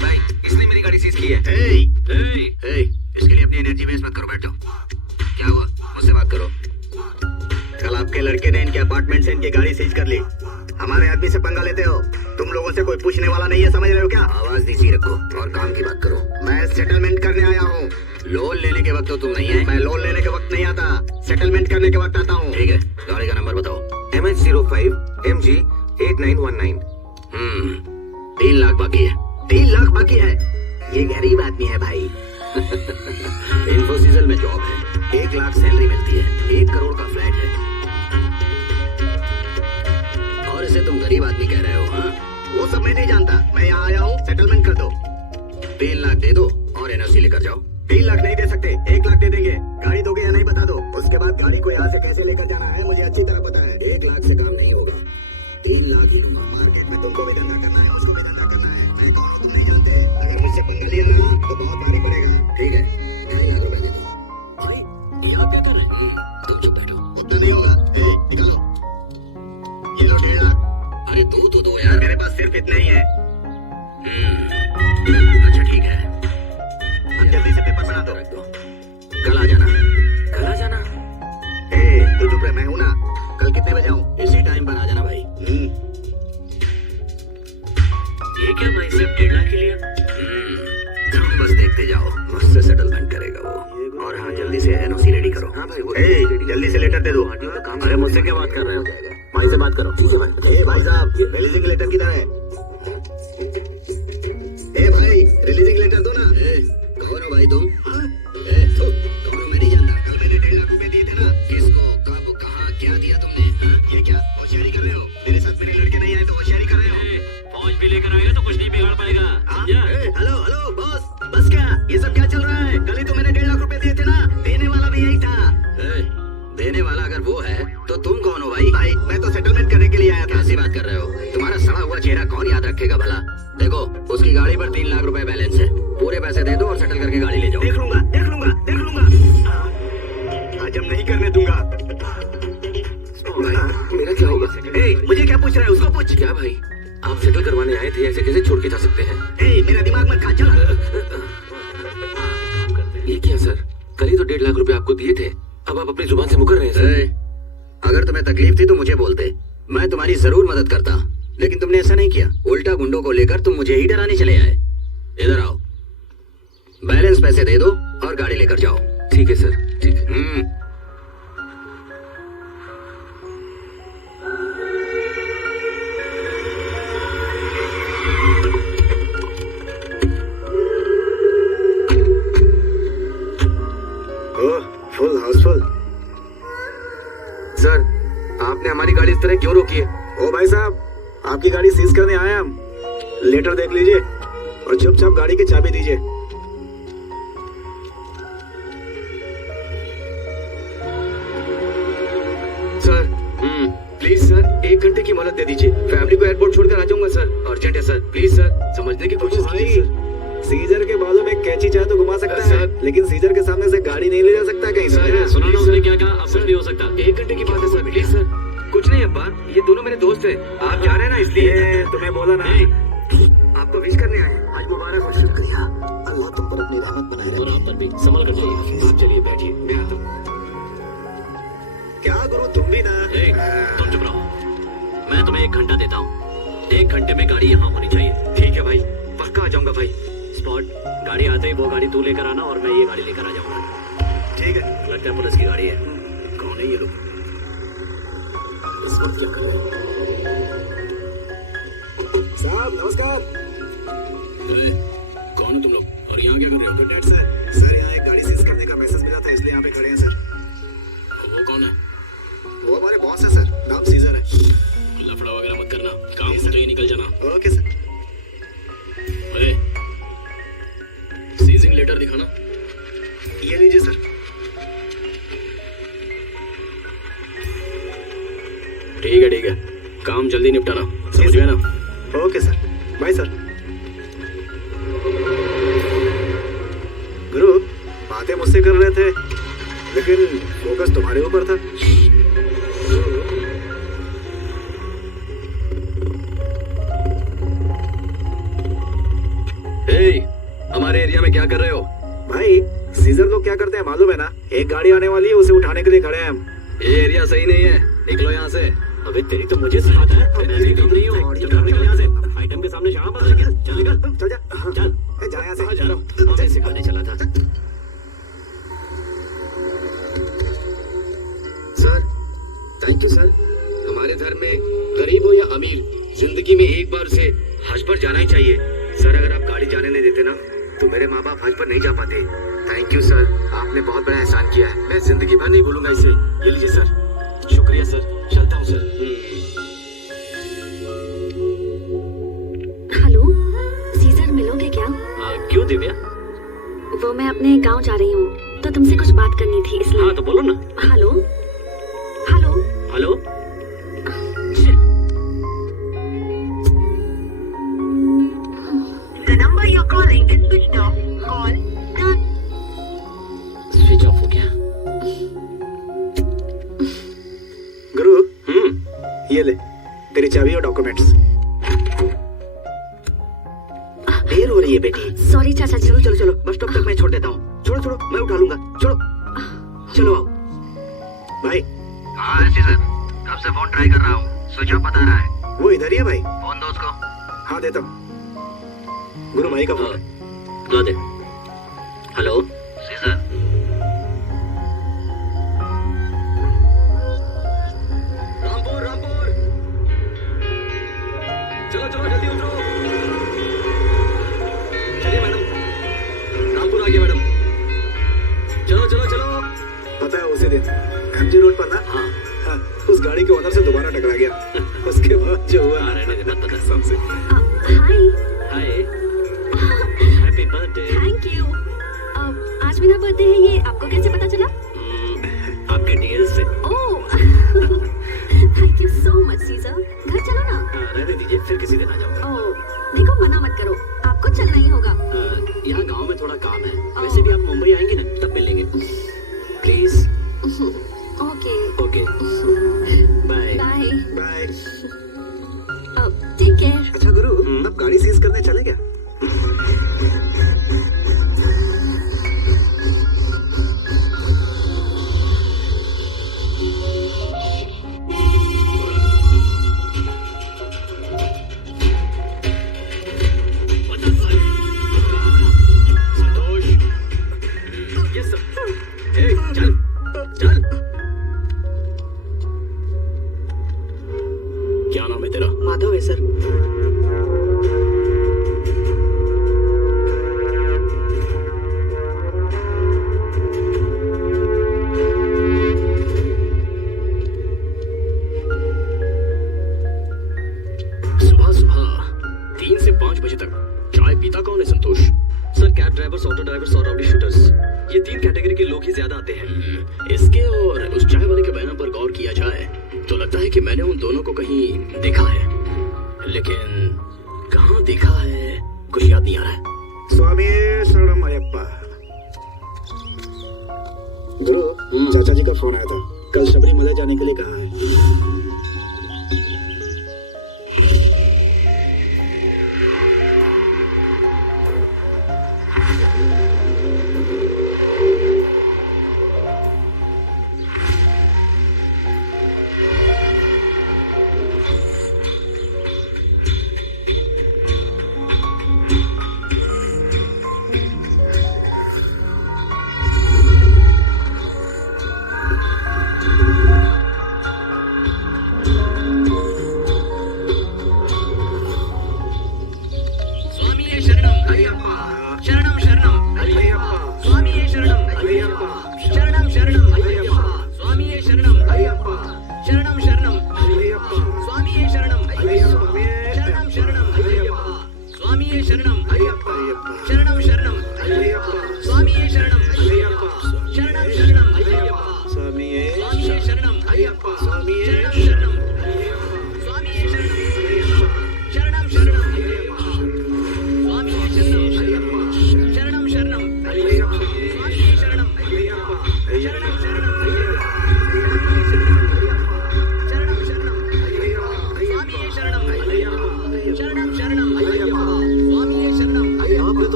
भाई इसने मेरी गाड़ी सीज की है। इसके लिए अपनी एनर्जी वेस्ट मत करो, बैठो। क्या हुआ, मुझसे बात करो। कल आपके लड़के ने इनके अपार्टमेंट से इनकी गाड़ी सीज कर ली। हमारे आदमी से पंगा लेते हो। तुम लोगों से कोई पूछने वाला नहीं है, समझ रहे हो क्या? आवाज नीची रखो और काम की बात करो। मैं सेटलमेंट करने आया हूँ। लोन लेने के वक्त तो तुम नहीं है। मैं लोन लेने के वक्त नहीं आता, सेटलमेंट करने के वक्त आता हूँ। ठीक है, गाड़ी का नंबर बताओ। MH05 MG 8919। 3 लाख बाकी है। 3 लाख बाकी है। ये गरीब आदमी है भाई। इन्फोसिस में जॉब है, 1 लाख सैलरी मिलती है, 1 करोड़ का फ्लैट है। और इसे तुम गरीब आदमी कह रहे हो? हाँ, वो सब मैं नहीं जानता। मैं यहाँ आया हूँ, सेटलमेंट कर दो। 3 लाख दे दो और एनओसी लेकर जाओ। 3 लाख नहीं दे सकते, 1 लाख दे देंगे। गाड़ी दोगे या नहीं बता दो। उसके बाद गाड़ी को यहाँ से कैसे लेकर जाना है मुझे अच्छी तरह पता है। 1 लाख से काम नहीं होगा, 3 लाख ही लूंगा। मार्केट में तुमको भी धंधा करना है, उसको भी धंधा करना है। मैं कौन हूँ तुम नहीं जानते। अगर मुझसे पंगा लिया ना तो बहुत भारी पड़ेगा। ठीक है, 2.5 लाख रुपए दे दो। भाई ये आप क्या कर रहे हैं? तुम चुप बैठो, उतना नहीं होगा। निकालो, ये लो 1.5 लाख। अरे दो यार। मेरे पास सिर्फ इतना ही है। अच्छा ठीक है, अब जल्दी से पेपर बना दो। रख दो। कल आ जाना। कल आ जाना? तू चुप रहे, मैं हूं ना। कल कितने बजे आऊं? इसी टाइम पर आ जाना भाई। ये क्या भाई, सिर्फ 1.5 लाख के लिए? तुम बस देखते जाओ, मुझसे सेटलमेंट करेगा वो। और हाँ, जल्दी से एनओसी रेडी करो। हाँ भाई, वो जल्दी से लेटर दे दो। अरे मुझसे क्या बात कर रहे हो? भाई से बात करो। ठीक है भाई। भाई साहब, रिलीजिंग लेटर किधर है? भाई रिलीजिंग लेटर दो ना। कौन हो भाई तुम? कौन हो मैं नहीं जानता। कल मैंने 1.5 लाख रुपए दिए थे ना। किसको, कब, कहाँ, क्या दिया तुमने? ये क्या होशियारी कर रहे हो? मेरे साथ मेरे लड़के नहीं आए तो होशियारी कर रहे हो? फौज भी लेकर आएगा तो कुछ नहीं बिगाड़ पाएगा। हेलो बॉस, बस क्या ये सब क्या चल रहा है? कल ही तो मैंने 1.5 लाख रुपए दिए थे ना। देने वाला भी यही था। देने वाला अगर वो है तो तुम कौन हो भाई? भाई मैं तो सेटलमेंट करने के लिए आया था। कैसी बात कर रहे हो? तुम्हारा सड़ा हुआ चेहरा कौन याद रखेगा भला? देखो, उसकी गाड़ी पर 3 लाख रुपए बैलेंस है। पूरे पैसे दे दो और सेटल करके गाड़ी ले जाओ। देख लूंगा। आज हम नहीं करने दूंगा। मेरा क्या होगा? मुझे क्या पूछ रहा है? उसको पूछ। क्या भाई, आप सेटल करवाने आए थे, ऐसे कैसे छोड़ के जा सकते हैं? मेरा दिमाग मत खा, चल। ये क्या सर, कल ही तो 1.5 लाख रुपए आपको दिए थे, अब आप अपनी जुबान से मुकर रहे हैं सर। अगर तुम्हें तकलीफ थी तो मुझे बोलते, मैं तुम्हारी जरूर मदद करता। लेकिन तुमने ऐसा नहीं किया। उल्टा गुंडों को लेकर तुम मुझे ही डराने चले आए। इधर आओ, बैलेंस पैसे दे दो और गाड़ी लेकर जाओ। ठीक है सर, ठीक है। फुल हाउसफुल। सर, आपने हमारी गाड़ी इस तरह क्यों रोकी है? ओ भाई साहब, आपकी गाड़ी सीज करने आए हम। लेटर देख लीजिए और चुपचाप गाड़ी की चाबी दीजिए। सर प्लीज सर, 1 घंटे की मोहलत दे दीजिए। फैमिली को एयरपोर्ट छोड़कर आ जाऊंगा सर, अर्जेंट है सर, प्लीज सर समझने की कोशिश कीजिए सर। सीजर के बालों में कैंची चाहे तो घुमा सकता है, लेकिन सीजर के सामने से गाड़ी नहीं ले जा सकता कहीं। सर सुना ना उसने क्या कहा? अब कुछ नहीं हो सकता। 1 घंटे की बात है सर, प्लीज सर। कुछ नहीं अब्बा, ये दोनों मेरे दोस्त हैं। आप जा रहे हैं ना, इसलिए तुम्हें बोला ना, आपको विश करने आए हैं। आज मुबारक हो। शुक्रिया। अल्लाह तुम पर अपनी रहमत बनाए और रखे। आप पर भी संभल कर जाइए। आप चलिए बैठिए, मैं आता हूँ। क्या गुरु तुम भी ना। ए, तुम चुप रहो। मैं तुम्हें 1 घंटा देता हूँ। 1 घंटे में गाड़ी यहाँ होनी चाहिए। ठीक है भाई, पक्का आ जाऊंगा भाई। स्पॉट, गाड़ी आते ही वो गाड़ी तू लेकर आना और मैं ये गाड़ी लेकर आ जाऊंगा। ठीक है। लगता है पुलिस की गाड़ी है। कौन है ये लोग? इस वक्त क्या कर रहे हैं? साहब नमस्कार। कौन हो तुम लोग और यहाँ क्या कर रहे हो? गुड नाइट सर यहाँ एक गाड़ी सीज करने का मैसेज मिला था, इसलिए यहाँ पे खड़े हैं सर। वो कौन है? वो हमारे बॉस है सर, नाम सीजर है। लफड़ा वगैरह मत करना, काम होते ही निकल जाना। Okay sir. सीजिंग लेटर दिखाना। ये लीजिए सर। ठीक है, काम जल्दी निपटाना, समझ गए ना? Okay sir, bye sir. गुरु बातें मुझसे कर रहे थे, लेकिन फोकस तुम्हारे ऊपर था। हमारे एरिया में क्या कर रहे हो? भाई सीजर लोग क्या करते हैं मालूम है ना? एक गाड़ी आने वाली है, उसे उठाने के लिए खड़े हैं हम। ये एरिया सही नहीं है, निकलो यहाँ से। अबे तेरी तो मुझे सिखाता है, मैं ऐसे काम नहीं हूँ। चल निकल यहाँ से। आइटम के सामने शराब बदल गया। चल निकल, चल जा। चल। जा यहाँ से। कहाँ जा रहा हूँ? मैं सिखाने चला था। Sir, thank you sir. हमारे धर्म में गरीब हो या अमीर, जिंदगी में एक बार से हज पर जाना ही चाहिए। सर अगर आप गाड़ी जाने नहीं देते ना तो मेरे माँ बाप हज पर नहीं जा पाते। थैंक यू सर, आपने बहुत बड़ा एहसान किया है, मैं जिंदगी भर नहीं भूलूंगा इसे। ये लीजिए सर। शुक्रिया सर, चलता हूँ सर। हेलो, सीजर मिलोगे क्या? क्यों दिव्या? वो मैं अपने गांव जा रही हूँ, तो तुमसे कुछ बात करनी थी इसलिए। हाँ तो बोलो ना। Hello hello hello, The number you're calling is switched off. Call done. Switch off हो गया। गुरु ये ले तेरी चाबी और डॉक्यूमेंट्स। देर हो रही है बेटी। सॉरी चाचा जी। चलो चलो बस स्टॉप तक मैं छोड़ देता हूँ। छोड़ो छोड़ो मैं उठा लूंगा। छोड़ो चलो आओ भाई। हाँ सीजर, कब से फोन ट्राई कर रहा हूँ, स्विच ऑफ बता रहा है। वो इधर ही है भाई। फोन दो उसको। हाँ देता हूँ। गुरु भाई का फोन। ला दे। हेलो सीजर, रामपुर रामपुर, चलो चलो जल्दी उतरो। चलिए मैडम, रामपुर आ गया मैडम। चलो चलो चलो। पता है उसी दिन एमजी रोड पर ना। हाँ, उस गाड़ी के ओनर से दोबारा टकरा गया। उसके बाद जो हुआ रहने दे, मत बता। सबसे। हाय, हाय, हैप्पी बर्थडे। Thank you. आज मेरा बर्थडे है, ये आपको कैसे पता चला? आपके डीएल से। Oh thank you so much Caesar. घर चलो ना। रहने दीजिए, फिर किसी दिन आ जाऊंगा। ओह देखो, मना मत करो, आपको चलना ही होगा। यहाँ गांव में थोड़ा काम है। वैसे भी आप मुंबई आएंगे ना, तब मिलेंगे। Please. Okay okay, bye bye. Bye. Take care. अच्छा गुरु अब गाड़ी सीज करने चले क्या? चल चल। क्या नाम है तेरा? माधव है सर। सुबह सुबह 3 से 5 बजे तक चाय पीता कौन है Santosh? Sir cab drivers, auto drivers और राउडी शूटर्स, ये 3 कैटेगरी के लोग ही ज्यादा आते हैं। इसके और उस चाय वाले के बयान पर गौर किया जाए तो लगता है कि मैंने उन दोनों को कहीं देखा है, लेकिन कहाँ देखा है कुछ याद नहीं आ रहा है। स्वामी शरणम अयप्पा। गुरु चाचा जी का फोन आया था, कल शबरीमला जाने के लिए कहा है।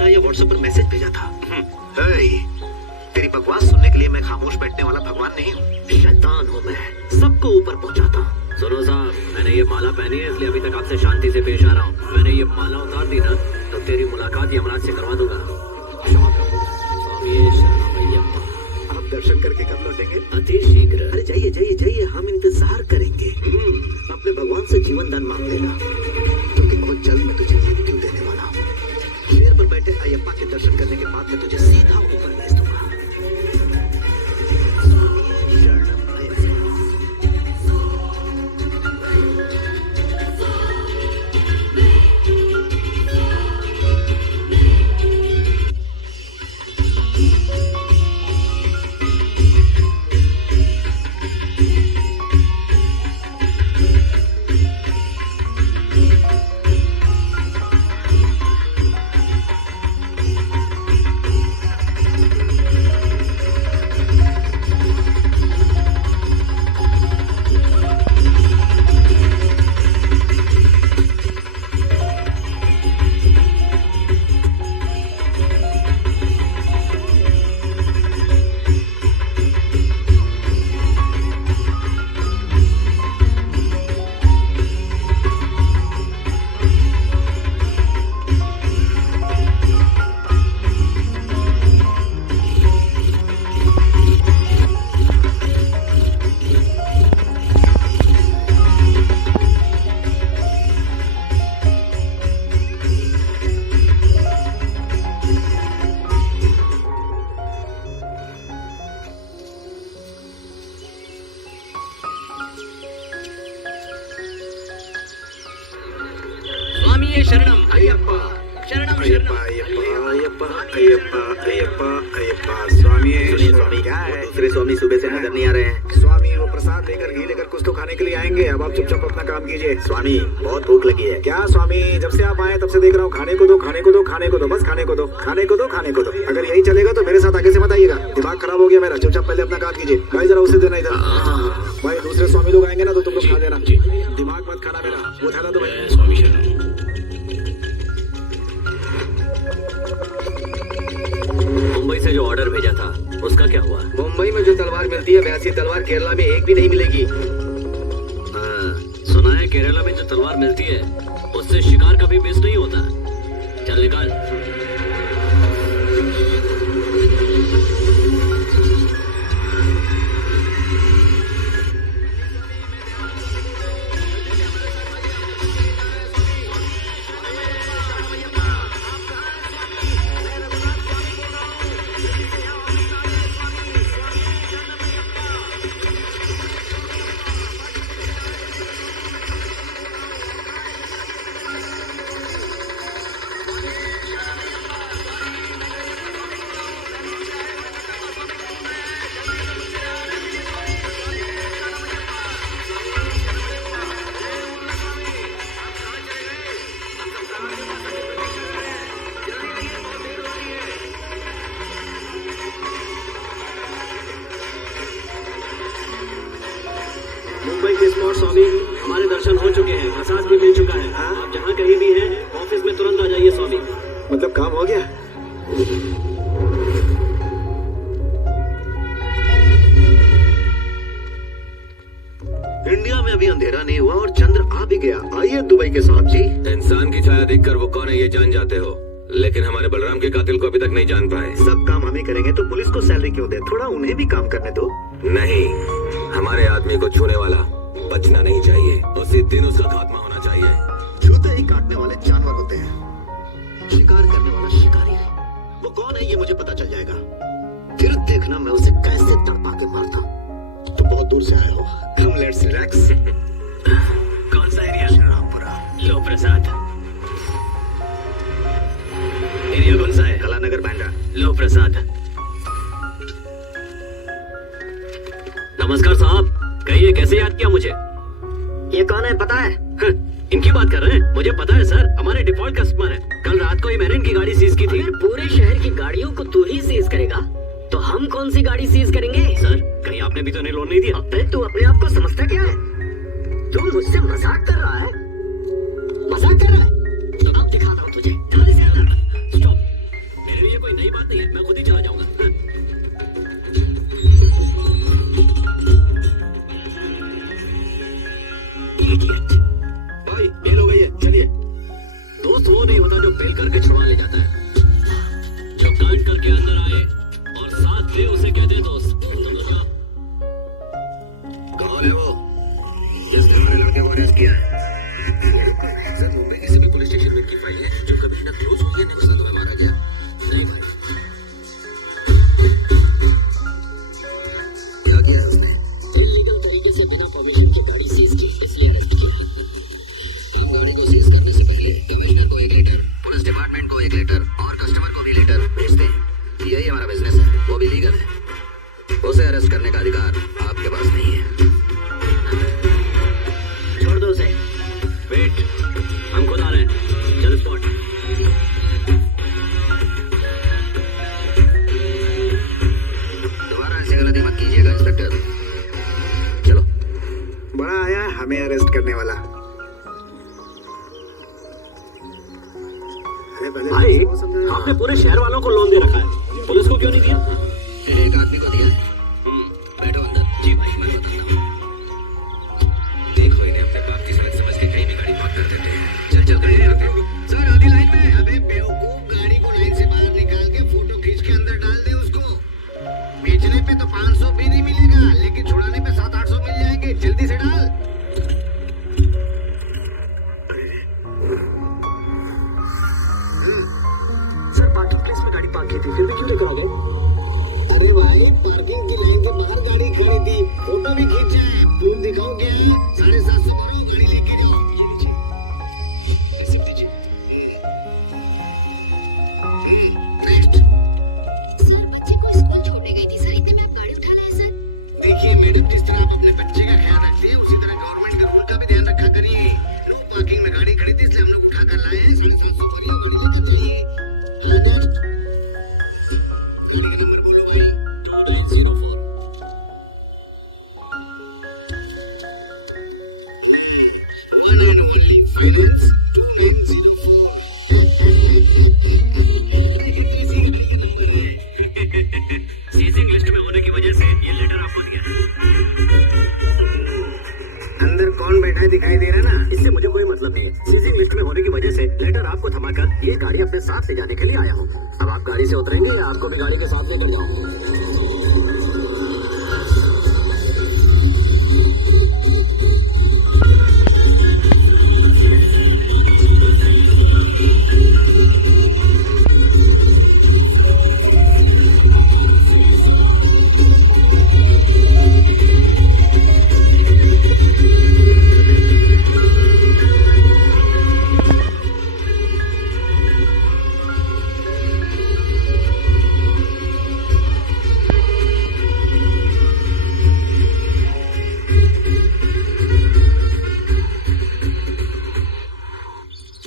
था या व्हाट्सएप पर मैसेज भेजा था? हे, तेरी बकवास सुनने के लिए मैं खामोश बैठने वाला भगवान नहीं हूँ। शैतान हूँ मैं, सबको ऊपर पहुंचाता हूँ। सुनो साहब, मैंने ये माला पहनी है इसलिए अभी तक आपसे शांति से पेश आ रहा हूँ। मैंने ये माला उतार दी ना तो तेरी मुलाकात यमराज से करवा दूंगा। क्षमा करो। स्वामी शरणमय्यप्पा। आप दर्शन करके कब लौटेंगे? अति शीघ्र। अरे जाइए जाइए जाइए, हम इंतजार करेंगे। अपने भगवान से जीवन दान मांग लेना, क्योंकि बहुत जल्द मैं तुझे मृत्यु देने वाला हूँ। शेर पर बैठे अयप्पा के दर्शन करने के बाद मैं तुझे सीधा ऊपर भेज दूंगा। स्वामी शरणम अयप्पा। स्वामी शरणम अयप्पा। शरणम अयप्पा अयप्पा अयप्पा अयप्पा अयप्पा अयप्पा। स्वामी स्वामी क्या है? दूसरे स्वामी सुबह से नजर नहीं आ रहे हैं। स्वामी वो प्रसाद लेकर घी लेकर कुछ तो खाने के लिए आएंगे। अब आप चुपचाप अपना काम कीजिए। स्वामी बहुत भूख लगी है। क्या स्वामी, जब से आप आए तब से देख रहा हूँ, खाने को दो खाने को दो खाने को दो, बस खाने को दो खाने को दो खाने को दो। अगर यही चलेगा तो मेरे साथ आगे से मत आइएगा, दिमाग खराब हो गया मेरा। चुपचाप पहले अपना काम कीजिए। भाई जरा उसे देना इधर। भाई दूसरे स्वामी लोग आएंगे ना तो तुम लोग खा देना, दिमाग मत खाना मेरा। वो थैला तो भाई। स्वामी शरणम। मुंबई से जो ऑर्डर भेजा था उसका क्या हुआ? मुंबई में जो तलवार मिलती है वैसी तलवार केरला में एक भी नहीं मिलेगी। सुना है केरला में जो तलवार मिलती है उससे शिकार कभी मिस नहीं होता। चल निकाल। मुंबई के स्पॉट स्वामी, हमारे दर्शन हो चुके हैं, प्रसाद भी मिल चुका है। आप जहाँ कहीं भी हैं ऑफिस में तुरंत आ जाइए स्वामी। मतलब काम हो गया? इंडिया में अभी अंधेरा नहीं हुआ और चंद्र आ भी गया। आइए दुबई के साहब जी। इंसान की छाया देखकर वो कौन है ये जान जाते हो, लेकिन हमारे बलराम के कातिल को अभी तक नहीं जान पाए। सब काम हम ही करेंगे तो पुलिस को सैलरी क्यों दे? थोड़ा उन्हें भी काम करने दो। नहीं, हमारे आदमी को छूने वाला बचना नहीं चाहिए, उसी दिन उसका खात्मा होना चाहिए। छूते ही काटने वाले जानवर होते हैं, शिकार करने वाला शिकारी। वो कौन है ये मुझे पता चल जाएगा, फिर देखना मैं उसे कैसे तड़पा के मारता हूँ। तो बहुत दूर से आए हो, कम लेट्स रिलैक्स। कौन सा एरिया? रामपुरा। लो प्रसाद। एरिया कौन सा है? कलानगर बांद्रा। लो प्रसाद। नमस्कार साहब, कहिए कैसे याद किया मुझे? ये कौन है पता है? इनकी बात कर रहे हैं? मुझे पता है सर, हमारे डिफॉल्ट कस्टमर है। कल रात को ही मैंने इनकी गाड़ी सीज की थी। अगर पूरे शहर की गाड़ियों को तू ही सीज करेगा तो हम कौन सी गाड़ी सीज करेंगे? सर कहीं आपने भी तो इन्हें लोन नहीं दिया? अबे तू अपने आप को समझता क्या है? तू मुझसे मजाक कर रहा है? मजाक कर रहा है? तो अब दिखाता हूँ तुझे। जल्दी से अंदर। स्टॉप। दोस्त वो नहीं होता जो बेल करके छुड़वा ले जाता है, जो कांड करके अंदर आए और साथ दे उसे कहते दोस्त। समझ गया? कौन है वो जिसने हमारे लड़के को अरेस्ट किया है? सर, मुंबई के सिविल पुलिस स्टेशन में की फाइल है जो कभी न क्लोज हुई है न किसी में मारा गया। नहीं भाई, क्या किया है उसने? इलीगल तरीके से बिना परमिशन की गाड़ी सीज की, इसलिए अरेस्ट किया। हम गाड़ी को सीज करने से पहले कमिश्नर को एक लेटर, पुलिस डिपार्टमेंट को एक लेटर और कस्टमर को भी लेटर भेजते हैं। यही हमारा बिजनेस है, वो भी लीगल है। उसे अरेस्ट करने का अधिकार आपके पास नहीं है। छोड़ दो उसे। वेट, हम खुद आ रहे हैं। चल स्पॉट। दोबारा ऐसी गलती मत कीजिएगा इंस्पेक्टर। चलो। बड़ा आया है हमें अरेस्ट करने वाला। अरे पहले भाई, उसको समझाओ। आपने पूरे शहर वालों को लोन दे रखा है, पुलिस को क्यों नहीं दिया? एक आदमी को दिया है। बैठो अंदर। जी भाई, मैं बताता हूँ। देखो, इन्हें अपने बाप की सड़क समझ के कहीं भी गाड़ी पार्क कर देते हैं। चल चल गाड़ी आगे। सर आधी लाइन में। अबे बेवकूफ, गाड़ी को लाइन से बाहर निकाल के फोटो खींच के अंदर डाल दे उसको। बेचने पे तो 500 भी नहीं मिलेगा, लेकिन छुड़ाने पे 700-800 मिल जाएंगे। जल्दी से डाल। सर, पार्किंग प्लेस में गाड़ी पार्क की थी, फिर भी क्यों लेकर आ गए? अरे भाई, पार्किंग की लाइन के बाहर गाड़ी खड़ी थी, फोटो भी खींचा है। प्रूफ दिखाओ क्या है? 750 करो, गाड़ी लेके जाओ। नेक्स्ट। सर बच्चे को स्कूल छोड़ने गई थी सर, इतने में आप गाड़ी उठा लाए सर। देखिए मैडम, जिस तरह आप अपने बच्चे का ख्याल रखते हैं, उसी तरह गवर्नमेंट के रूल का भी ध्यान रखा करिए। नो पार्किंग में गाड़ी खड़ी थी, इसलिए हम लोग उठा कर लाए हैं। 750 करिए, गाड़ी लेकर चलिए। हाँ, गाड़ी का नंबर बोलो भाई। 2904। One and only finance 2904। Seizing list में होने की वजह से ये लेटर आपको दिया है। अंदर कौन बैठा है दिखाई दे रहा ना? इससे मुझे कोई मतलब नहीं है। सीजिंग लिस्ट में होने की वजह से लेटर आपको थमाकर ये गाड़ी अपने साथ ले जाने के लिए आया हूँ। अब आप गाड़ी से उतरेंगे या आपको भी गाड़ी के साथ लेकर जाऊँ?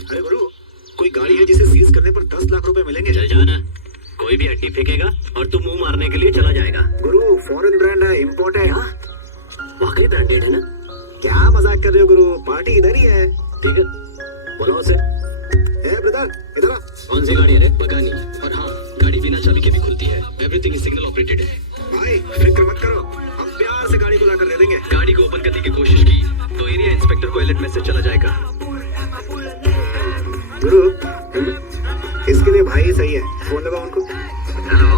अरे गुरु, कोई गाड़ी है जिसे सीज करने पर 10 लाख रुपए मिलेंगे? चल जाना, कोई भी हड्डी फेंकेगा और तू मुंह मारने के लिए चला जाएगा। गुरु, फॉरेन ब्रांड है, इंपोर्ट है। हाँ, वाकई ब्रांडेड है ना? क्या मजाक कर रहे हो गुरु? पार्टी इधर ही है। ठीक है, बोलो उसे। ए ब्रदर, इधर आ। कौन सी गाड़ी है रे? पता नहीं, पर हाँ, गाड़ी बिना चाबी के भी खुलती है। एवरीथिंग सिग्नल ऑपरेटेड है। भाई फिक्र मत करो, हम प्यार से गाड़ी को लाकर दे देंगे। गाड़ी को ओपन करने की कोशिश की तो एरिया इंस्पेक्टर को अलर्ट मैसेज चला जाएगा। गुरु, इसके लिए भाई सही है। फोन लगाओ उनको। Hello,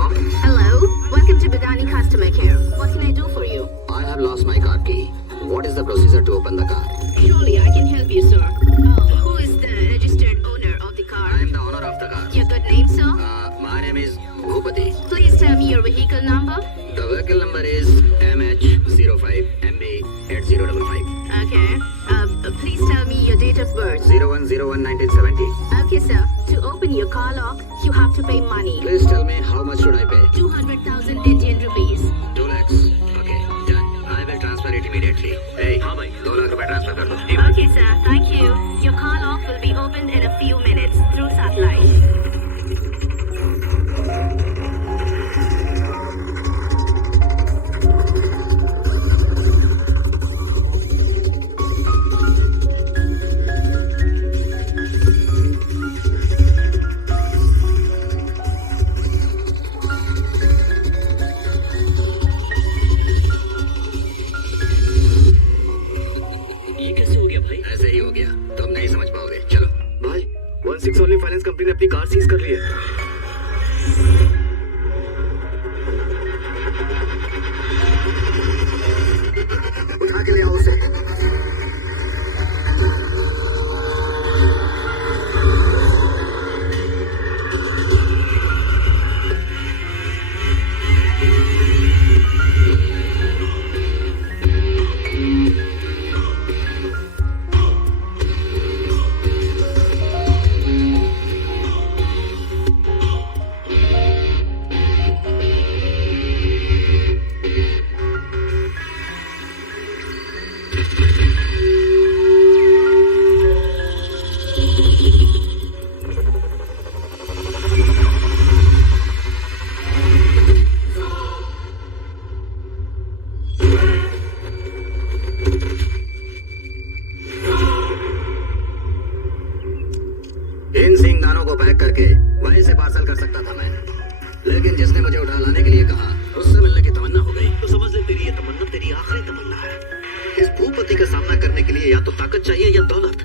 Hello, welcome to Badani Customer Care. What can I do for you? I have lost my car key. What is the procedure to open the car? Surely I can help you, sir. Who is the registered owner of the car? I am the owner of the car. Your good name, sir? My name is Bhupati. Please tell me your vehicle number. The vehicle number is MH05MB8055. Okay. Please tell me your date of birth. 01/01/1970. Okay, sir. To open your car lock, you have to pay money. Please tell me how much should I pay? 200,000 Indian rupees. 2 lakhs. Okay, done. I will transfer it immediately. Hey, हाँ भाई, 2 लाख रुपए ट्रांसफर कर दो। Okay, sir. Thank you. Your car lock will be opened in a few minutes through satellite. Six only finance company ने अपनी कार सीज कर ली है। उठा के ले आओ उसे। इन सिंगदानों को पैक करके वहीं से पार्सल कर सकता था मैं, लेकिन जिसने मुझे उठा लाने के लिए कहा उससे मिलने की तमन्ना हो गई। तो समझ ले तेरी ये तमन्ना तेरी आखिरी तमन्ना है। इस भूपति का सामना करने के लिए या तो ताकत चाहिए या दौलत।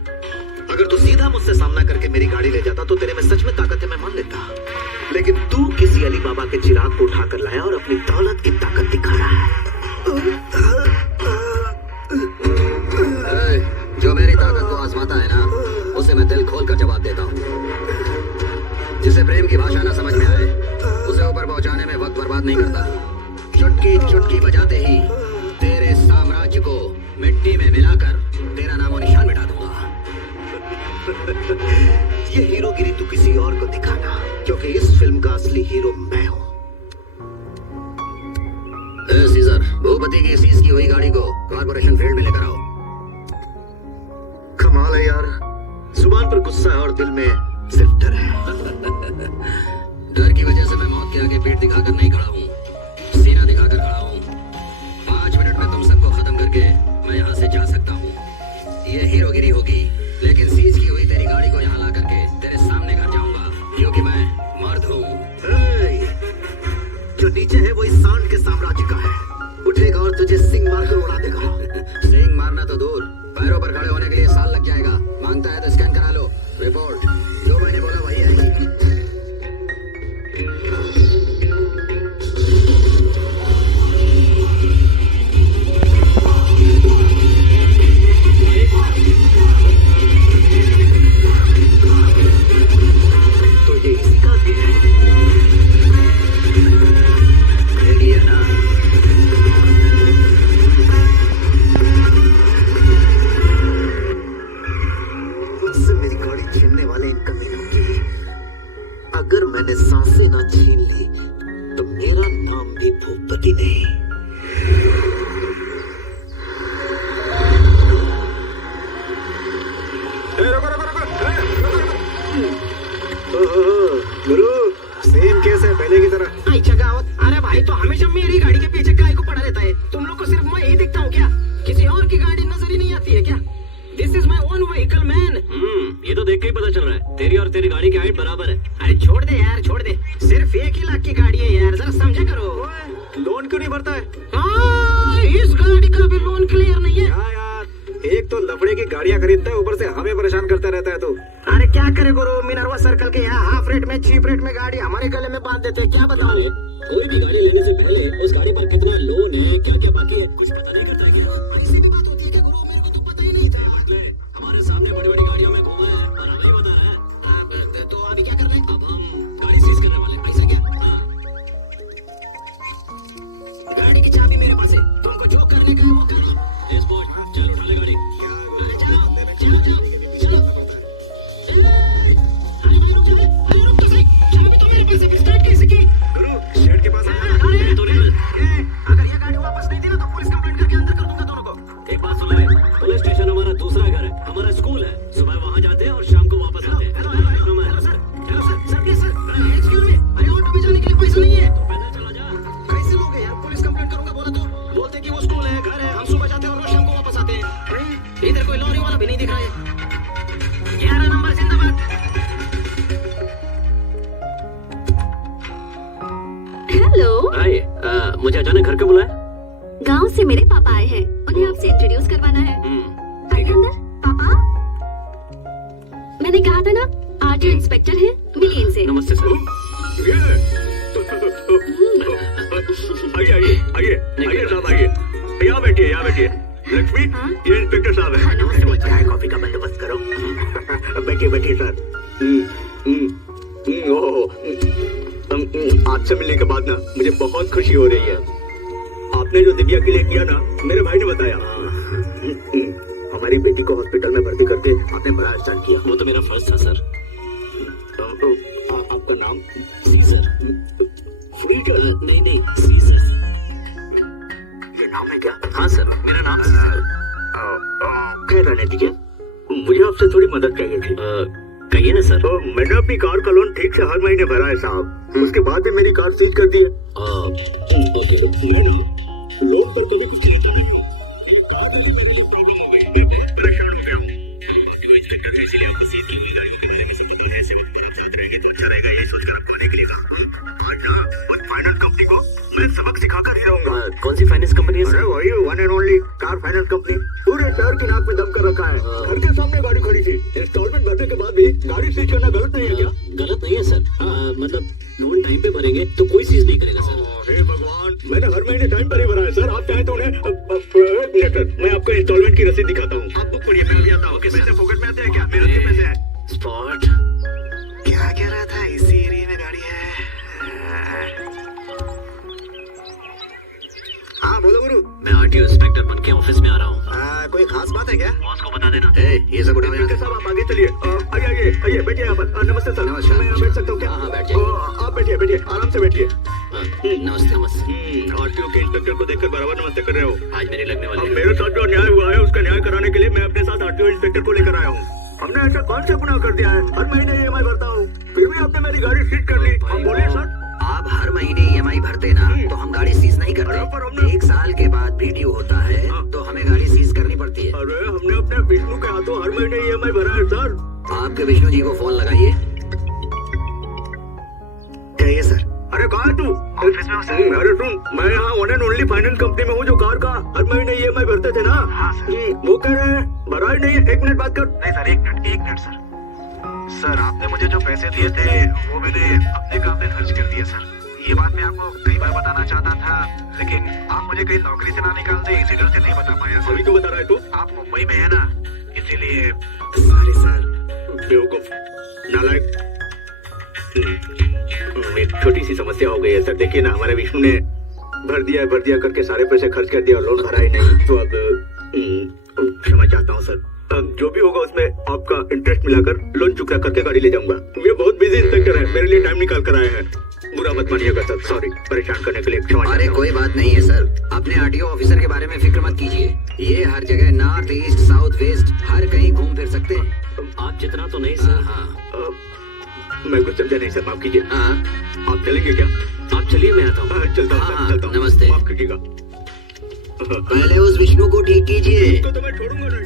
अगर तू सीधा मुझसे सामना करके मेरी गाड़ी ले जाता तो तेरे में सच में ताकत है, मैं मान लेता। लेकिन तू किसी अली बाबा के चिराग को उठा कर लाया और अपनी दौलत की ताकत दिखा रहा है। जो मेरी ताकत को आजमाता है ना, उसे मैं दिल खोल कर जवाब देता हूँ। जिसे प्रेम की भाषा ना समझ में आए, उसे ऊपर पहुंचाने में वक्त बर्बाद नहीं करता। चुटकी चुटकी बजाते ही तेरे साम्राज्य को मिट्टी में मिलाकर तेरा नामो निशान मिटा दूंगा। ये हीरोगिरी तू किसी और को दिखाना, क्योंकि इस फिल्म का असली हीरो मैं हूँ। सीजर, भूपति की सीज की हुई गाड़ी को कॉर्पोरेशन फील्ड में लेकर आओ। कमाल है यार, जुबान पर गुस्सा है और दिल में सिर्फ डर है। डर की वजह से मैं मौत के आगे पीठ दिखाकर नहीं खड़ा हूँ, सीना दिखाकर खड़ा हूँ। 5 मिनट में तुम सबको खत्म करके मैं यहाँ से जा सकता हूँ। ये हीरोगिरी होगी, लेकिन सीज की हुई तेरी गाड़ी को यहाँ ला करके तेरे सामने घर जाऊंगा, क्योंकि मैं मर्द हूँ। जो नीचे है वो इस सांड के साम्राज्य का है। उठेगा और तुझे सिंग मार कर उड़ा देगा। सिंग मारना तो दूर, पैरों पर खड़े होने के लिए साल लग जाएगा। मांगता है तो स्कैन करा लो। रिपोर्ट जो मैंने बोला वही है। तो ये इसी का है। रेडी है ना? मुझसे मेरी गाड़ी छीनने वाले इनका नहीं होंगे। अगर मैंने सांसें ना छीन ली तो मेरा नाम भी भूपति नहीं। गुरु, सेम केस है पहले की तरह। अरे भाई, तो हमेशा मेरी गाड़ी के पीछे काहे को पड़ा रहता है? तुम लोग को सिर्फ मैं ही दिखता हूँ क्या? किसी और की गाड़ी नजर ही नहीं आती है क्या? This is my own vehicle man. ये तो देख के ही पता चल रहा है, तेरी और तेरी गाड़ी की हाइट बराबर है। अरे छोड़ दे यार, छोड़ दे। सिर्फ 1 ही लाख की गाड़ी है यार, जरा समझा करो। लोन क्यों नहीं भरता है? हाँ, इस गाड़ी का भी लोन क्लियर नहीं है। क्या यार, एक तो लफड़े की गाड़ियां खरीदता है, ऊपर से हमें परेशान करता रहता है तू। अरे क्या करे गुरु, मिनरवा सर्कल के यहाँ हाफ रेट में चीप रेट में गाड़ी हमारे गले में बांध देते हैं। क्या बताऊं? कोई भी गाड़ी लेने से पहले उस गाड़ी पर कितना लोन है, क्या क्या बाकी है, कुछ पता नहीं करता है क्या? ऐसी भी बात होती है क्या गुरु? मेरे को तो पता ही नहीं था। हमारे सामने बड़ी बड़ी गाड़ियों में घूमा है और हमें ही बता रहा है। तो अभी क्या कर रहे हैं? अब हम गाड़ी सीज करने वाले हैं। ऐसा क्या? हाँ। गाड़ी की चाबी मेरे पास है, तुमको जो करने का है वो करो। इस पहुंच, चल उठा ले गाड़ी। अरे चलो चलो चलो चलो। अरे भाई रुक जा, अरे रुक तो सही। चाबी तो मेरे पास है, स्टार्ट कैसे की? गुरु, शेड के पास आ। अरे तो निकल। अगर ये गाड़ी वापस नहीं दी ना तो पुलिस कंप्लेंट करके अंदर कर दूंगा दोनों को। एक बात सुन ले, पुलिस स्टेशन हमारा दूसरा घर है, हमारा स्कूल है। सुबह वहाँ जाते हैं और शाम को वापस आते हैं। Hello sir, please sir, excuse me. अरे ऑटो में जाने के लिए पैसा नहीं है। तो पैदल चला जा। कैसे लोग हैं यार? पुलिस कंप्लेंट करूंगा बोला तो बोलते कि वो स्कूल है, घर है, हम सुबह जाते हैं और रोज शाम को वापस आते हैं। इधर कोई लॉरी वाला भी नहीं दिख रहा है। 11 नंबर जिंदाबाद। हेलो, हाय, मुझे अचानक घर क्यों बुलाया? गांव से मेरे पापा आए हैं, उन्हें आपसे इंट्रोड्यूस करवाना है। आइए अंदर। पापा, मैंने कहा था ना आज इंस्पेक्टर हैं, मिलिए इनसे। नमस्ते सर। ये आइए आइए आइए आइए साहब आइए, यहाँ बैठिए यहाँ बैठिए। लक्ष्मी, ये इंस्पेक्टर साहब है। नमस्ते, चाय कॉफी का बंदोबस्त करो। बैठिए बैठिए सर। आपसे मिलने के बाद ना मुझे बहुत खुशी हो रही है। आपने जो दिव्या के लिए किया ना, मेरे भाई ने बताया। हमारी बेटी को हॉस्पिटल में भर्ती करके आपने बड़ा एहसान किया। वो तो मेरा फर्ज था सर। आपका नाम? सीजर। फ्रीडर? नहीं नहीं, सीजर। ये नाम है क्या? हाँ सर, मेरा नाम सीजर। खैर रहने दीजिए, मुझे आपसे थोड़ी मदद चाहिए थी। कहिए ना सर। मैंने अपनी कार का लोन ठीक से हर महीने भरा है साहब, उसके बाद भी मेरी कार सीज कर दी है। ओके। मैं ना लोन पर कभी कुछ लेता नहीं हूँ, मेरी कार वाली प्रॉब्लम हो गई, मैं बहुत परेशान हो गया हूँ। बाकी वो इंस्पेक्टर है, इसीलिए आपको सीज की हुई गाड़ियों के बारे में सब पता है। ऐसे वक्त पर आप साथ रहेंगे तो अच्छा रहेगा, यही सोचकर आपको आने के लिए कहा। आज ना उस फाइनेंस कंपनी को मैं सबक सिखाकर ही रहूंगा। कौन सी फाइनेंस कंपनी है अरे सर? वही one and only car finance company, पूरे शहर की नाक में दम कर रखा है। घर के सामने गाड़ी खड़ी थी, इंस्टॉलमेंट भरने के बाद भी गाड़ी सीज करना गलत नहीं है क्या? गलत नहीं है सर। मतलब लोन टाइम पे भरेंगे तो कोई चीज नहीं करेगा सर। हे भगवान, मैंने हर महीने टाइम पर ही भरा है सर। आप चाहें तो उन्हें एक मिनट सर, मैं आपको इंस्टॉलमेंट की रसीद दिखाता हूँ। आप बुक करिए, मैं अभी आता हूँ। पैसे पॉकेट में आते हैं क्या? मेरे के पैसे हैं। स्पॉट। क्या कह रहा था, इसी एरिया में गाड़ी है? हाँ बोलो गुरु। मैं आरटीओ इंस्पेक्टर बन के ऑफिस में आ रहा हूँ। कोई खास बात है क्या? बॉस को बता देना। ये सब उठाओ यहाँ से। साहब आप आगे चलिए। आइए आइए आइए, बैठिए यहाँ पर। नमस्ते सर। नमस्कार। मैं यहाँ बैठ सकता हूँ क्या? हाँ, बैठ जाइए। आप बैठिए बैठिए, आराम से बैठिए। नमस्ते नमस्ते। आरटीओ के इंस्पेक्टर को देखकर बराबर नमस्ते कर रहे हो। आज मेरी लगने अब वाली है। मेरे साथ जो अन्याय हुआ है उसका न्याय कराने के लिए मैं अपने साथ आरटीओ इंस्पेक्टर को लेकर आया हूँ। हमने ऐसा कौन सा गुनाह कर दिया है? हर महीने ईएमआई भरता हूँ, फिर भी आपने मेरी गाड़ी सीज कर ली। अब बोलिए सर। आप हर महीने ईएमआई भरते ना, तो हम गाड़ी सीज नहीं अरे, पर करते। हमने- 1 साल के बाद पीडीओ होता है तो हमें गाड़ी सीज करनी पड़ती है। अरे हमने अपने विष्णु के हाथों हर महीने ईएमआई भरा है सर। आपके विष्णु जी को फोन लगाइए। कहिए सर। अरे कहाँ है तू? ऑफिस में हूँ सर। अरे सुन, मैं यहाँ one and only finance company में हूँ जो कार का हर महीने ईएमआई भरते थे ना। हाँ सर। वो कह रहे हैं भरा ही नहीं है। 1 मिनट बात कर। नहीं सर, एक मिनट सर। सर आपने मुझे जो पैसे दिए थे वो मैंने अपने काम में खर्च कर दिए सर। ये बात मैं आपको कई बार बताना चाहता था, लेकिन आप मुझे कहीं नौकरी से ना निकाल दे, इसी डर से नहीं बता पाया अभी सर। क्यों बता रहा है तू? आप मुंबई में है ना, इसीलिए। Sorry sir. बेवकूफ, नालायक। एक छोटी सी समस्या हो गई है सर। देखिए ना, हमारे विष्णु ने भर दिया करके सारे पैसे खर्च कर दिया और लोन भरा ही नहीं। तो अब क्षमा चाहता हूँ सर। अब जो भी होगा उसमें आपका इंटरेस्ट मिलाकर लोन चुका करके गाड़ी ले जाऊंगा। ये बहुत बिजी इंस्पेक्टर है, मेरे लिए टाइम निकाल कर आए हैं। बुरा मत मानिएगा सर, सॉरी। परेशान करने के लिए क्षमा अरे चाहता हूँ। कोई बात नहीं है सर। अपने आरटीओ ऑफिसर के बारे में फिक्र मत कीजिए। ये हर जगह नॉर्थ ईस्ट साउथ वेस्ट हर कहीं घूम फिर सकते हैं। आप जितना तो नहीं सर। हाँ मैं कुछ समझा नहीं सर, माफ कीजिए। हाँ। आप चलेंगे क्या? आप चलिए, मैं आता हूँ। चलता हूँ हाँ, सर, चलता हूँ। नमस्ते। माफ कीजिएगा। पहले उस विष्णु को ठीक कीजिए। इसको तो मैं छोड़ूंगा नहीं।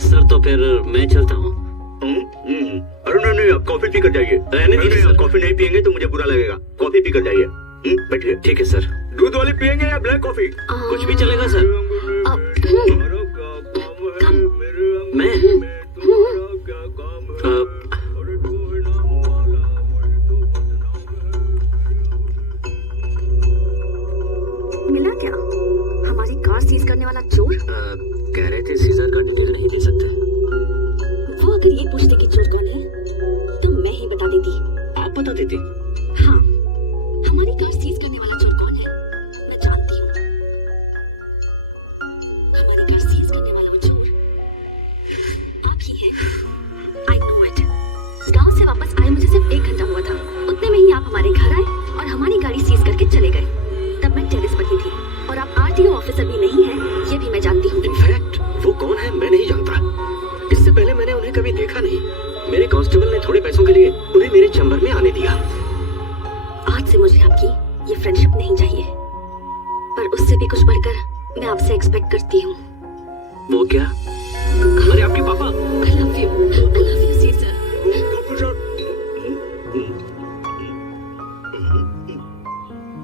सर तो फिर मैं चलता हूँ। अरे नहीं नहीं, आप कॉफी पी कर जाइए। रहने दीजिए नहीं, सर। आप कॉफी नहीं पियेंगे तो मुझे बुरा लगेगा। कॉफी पी कर जाइए। बैठिए। ठीक है सर। दूध वाली पियेंगे या ब्लैक कॉफी? कुछ भी चलेगा सर। मैं मिला क्या? हमारी कार सीज करने वाला चोर? कह रहे थे सीजर का डिटेल नहीं दे सकते। वो अगर ये पूछते कि चोर कौन है तो मैं ही बता देती। आप बता देते। हाँ, हमारी कार सीज करने वाला चोर कौन है मैं जानती हूँ। हमारी कार सीज करने वाला वो चोर आप ही हैं। I know it। गांव से वापस आए मुझे सिर्फ 1 घंटा हुआ था। उतने में ही आप हमारे घर आए और हमारी गाड़ी सीज करके चले गए। तब मैं टेरेस पर ही थी और आप आरटीओ ऑफिसर भी नहीं हैं, ये भी मैं जानती हूँ। इनफैक्ट वो कौन है मैं नहीं जानता। इससे पहले मैंने उन्हें कभी देखा नहीं। मेरे कांस्टेबल ने थोड़े पैसों के लिए उन्हें मेरे चैम्बर में आने दिया। आज से मुझे आपकी ये फ्रेंडशिप नहीं चाहिए, पर उससे भी कुछ बढ़कर मैं आपसे एक्सपेक्ट करती हूँ। वो क्या? अरे आपके पापा। I love you Caesar.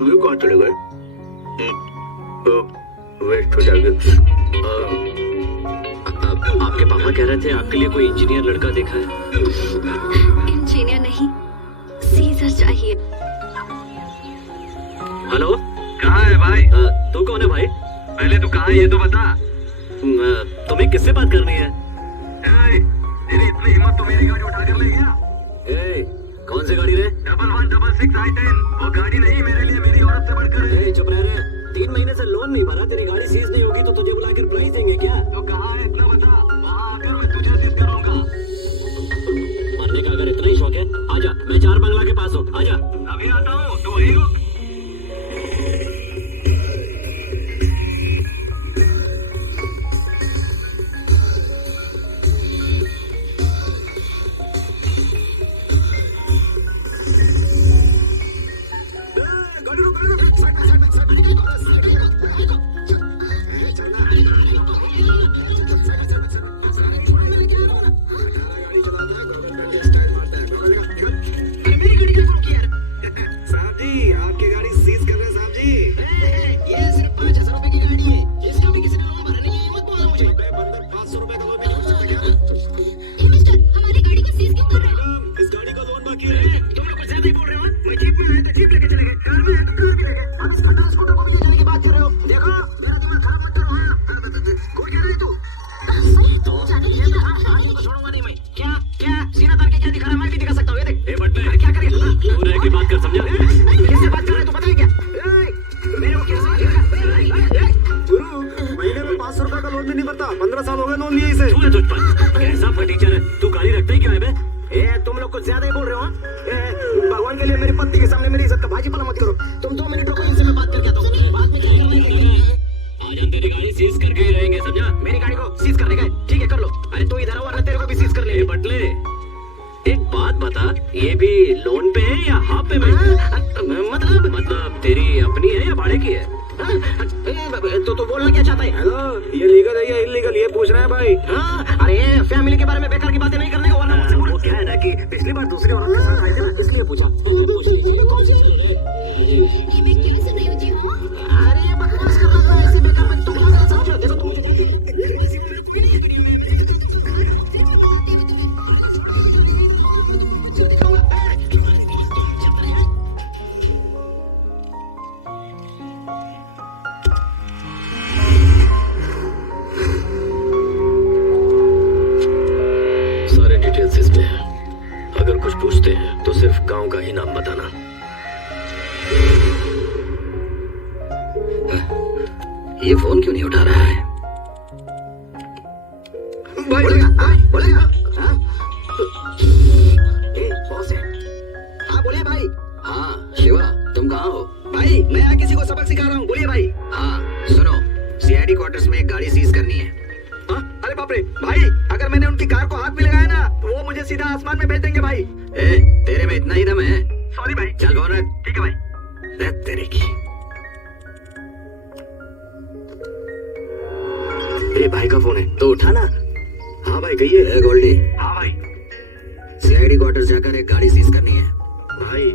ये कहाँ चले गए? वेस्ट हो जाएंगे। क्या कह रहे थे, आपके लिए कोई इंजीनियर लड़का देखा है? इंजीनियर नहीं, सीजर चाहिए। हेलो, कहाँ है भाई? तू कौन है भाई? पहले तू कहाँ है ये तो बता। तुम्हें किससे बात करनी है? तेरी इतनी हिम्मत तो मेरी गाड़ी उठा कर ले गया। कौन सी गाड़ी रे? 1166 I-10। वो गाड़ी नहीं मेरे लिए, मेरी औरत से बढ़कर है। चुप रह रे, 3 महीने से लोन नहीं भरा, तेरी गाड़ी सीज नहीं होगी तो तुझे बुलाकर प्राइस देंगे क्या? तो कहाँ है इतना बता, वहाँ आकर मैं तुझे सीज कर लूंगा। मरने का अगर इतना ही शौक है, आजा, मैं 4 बंगला के पास हूँ, आजा। अभी आता हूँ, तू वहीं रुक। साहब जी, आपकी गाड़ी सीज कर रहे हैं साहब जी। ये सिर्फ 5,000 रुपए की गाड़ी है, इसका भी किसी ने लोन भरा नहीं है, ये मत बोलो मुझे। 500 रुपए का लोन भी नहीं हो सकता क्या? ये मिस्टर, हमारी गाड़ी को सीज क्यों कर रहे हो? इस गाड़ी का लोन बाकी है। तुम लोग कुछ ज्यादा ही बोल रहे हो। मैं जीप में आया था, जीप लेके चले गए, कार में आया तो कार भी ले गए। अब इस खट्टर स्कूटर को भी ले जाने की बात कर रहे हो। देखो मेरा तुम्हें खराब मत करो। कोई कह रही तू? छोड़ूंगा नहीं मैं। क्या क्या सीना तान के क्या दिखा रहा है? मैं भी दिखा सकता हूँ, ये देख। बटले, क्या करेगा? तू रह के बात कर, समझा? किससे बात कर रहे हो, तू पता है क्या? मेरे को क्या समझ रहा है? गुरु, महीने में 500 रुपए का लोन भी नहीं भरता। 15 साल हो गए लोन लिए इसे। तू है तुझ पर, कैसा फटीचर है तू, गाली रखता ही क्यों है बे? तुम लोग कुछ ज्यादा ही बोल रहे हो। भगवान के लिए मेरी पत्नी के सामने मेरी इज्जत का भाजी पाला मत करो। तुम 2 मिनट रुको, इनसे मैं बात करके आता हूँ। बाद में क्या करना है? आज हम तेरी गाड़ी सीज करके ही रहेंगे, समझा? मेरी गाड़ी को सीज करने का है? ठीक है, कर लो। अरे तू इधर आओ, वरना तेरे को भी सीज कर ले। बटले, एक बात बता, ये भी लोन पे है या हाफ पे में? मतलब तेरी अपनी है या भाड़े की है? तो बोलना क्या चाहता है? हेलो, ये लीगल है या इलीगल, ये पूछ रहे हैं भाई। अरे फैमिली के बारे में बेकार की बातें नहीं करने को, वरना मुझसे वो क्या है ना कि पिछली बार दूसरी औरत के साथ आए थे ना, इसलिए पूछा। पूछ लीजिए। ये मैं कैसे नहीं जी हूँ? अरे ये बकवास कर रहा था, ऐसे बेकार में तुम लोग समझो। देखो तुम सारे डिटेल्स इसमें हैं। अगर कुछ पूछते हैं तो सिर्फ गांव का ही नाम बताना। ये फोन क्यों नहीं उठा रहा है? बोलेगा। बॉस है। हाँ बोलिए भाई। हाँ शिवा, तुम कहाँ हो? भाई मैं यहाँ किसी को सबक सिखा रहा हूँ, बोलिए भाई। हाँ सुनो, सीआईडी क्वार्टर्स में एक गाड़ी सीज करनी है। अरे बाप रे भाई, अगर मैंने उनकी कार को हाथ में लगाया ना तो वो मुझे सीधा आसमान में भेज देंगे भाई। तेरे में इतना ही दम है? सॉरी भाई। चल फोन रख। ठीक है भाई। तेरे की मेरे भाई का फोन है तो उठा ना। हाँ भाई कहिए। गोल्डी, हाँ भाई। सीआईडी क्वार्टर्स जाकर एक गाड़ी सीज करनी है। भाई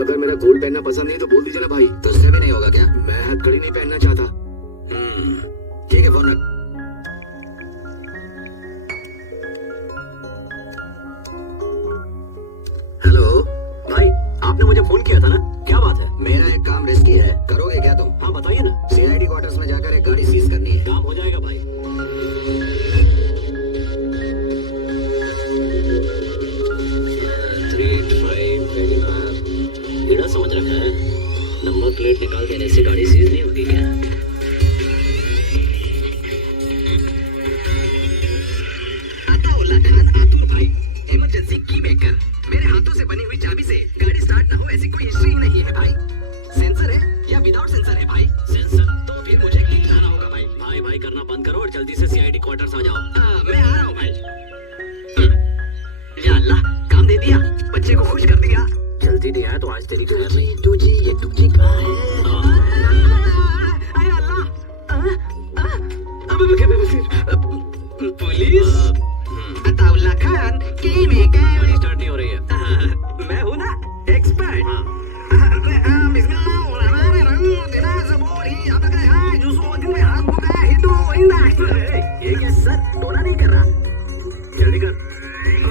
अगर मेरा गोल्ड पहनना पसंद नहीं तो बोल दीजिए ना भाई। तुझसे भी नहीं होगा क्या? मैं हथकड़ी नहीं पहनना चाहता। ठीक है, फोन रख। हेलो भाई आपने मुझे फोन किया था ना, क्या बात है? मेरा एक काम रिस्की है, करोगे क्या तुम? हाँ बताइए ना। सीआईडी क्वार्टर्स में जाकर एक गाड़ी सीज करनी है। काम हो जाएगा भाई। कीड़ा समझ रखा है, नंबर प्लेट निकाल देने से गाड़ी सीज नहीं होगी क्या? अताउल्ला खान आतुर भाई, इमरजेंसी की मेकर। मेरे हाथों से बनी हुई चाबी से गाड़ी स्टार्ट ना हो ऐसी कोई हिस्ट्री ही नहीं है भाई। सेंसर है या विदाउट सेंसर है भाई? सेंसर। तो फिर मुझे क्लिक लाना होगा भाई। भाई भाई करना बंद करो और जल्दी से सीआईडी क्वार्टर्स आ जाओ। मैं आ रहा हूँ भाई। या अल्लाह, काम दे दिया, बच्चे को खुश कर दिया। जल्दी नहीं आया तो आज तेरी खैर नहीं। तुझे ये तुझे कहाँ है? अरे अल्लाह, पुलिस। अताउल्ला खान की मेकर। गाड़ी स्टार्ट नहीं हो रही है। मैं हूँ ना एक्सपर्ट। ये क्या सर, टोना नहीं कर रहा, जल्दी कर।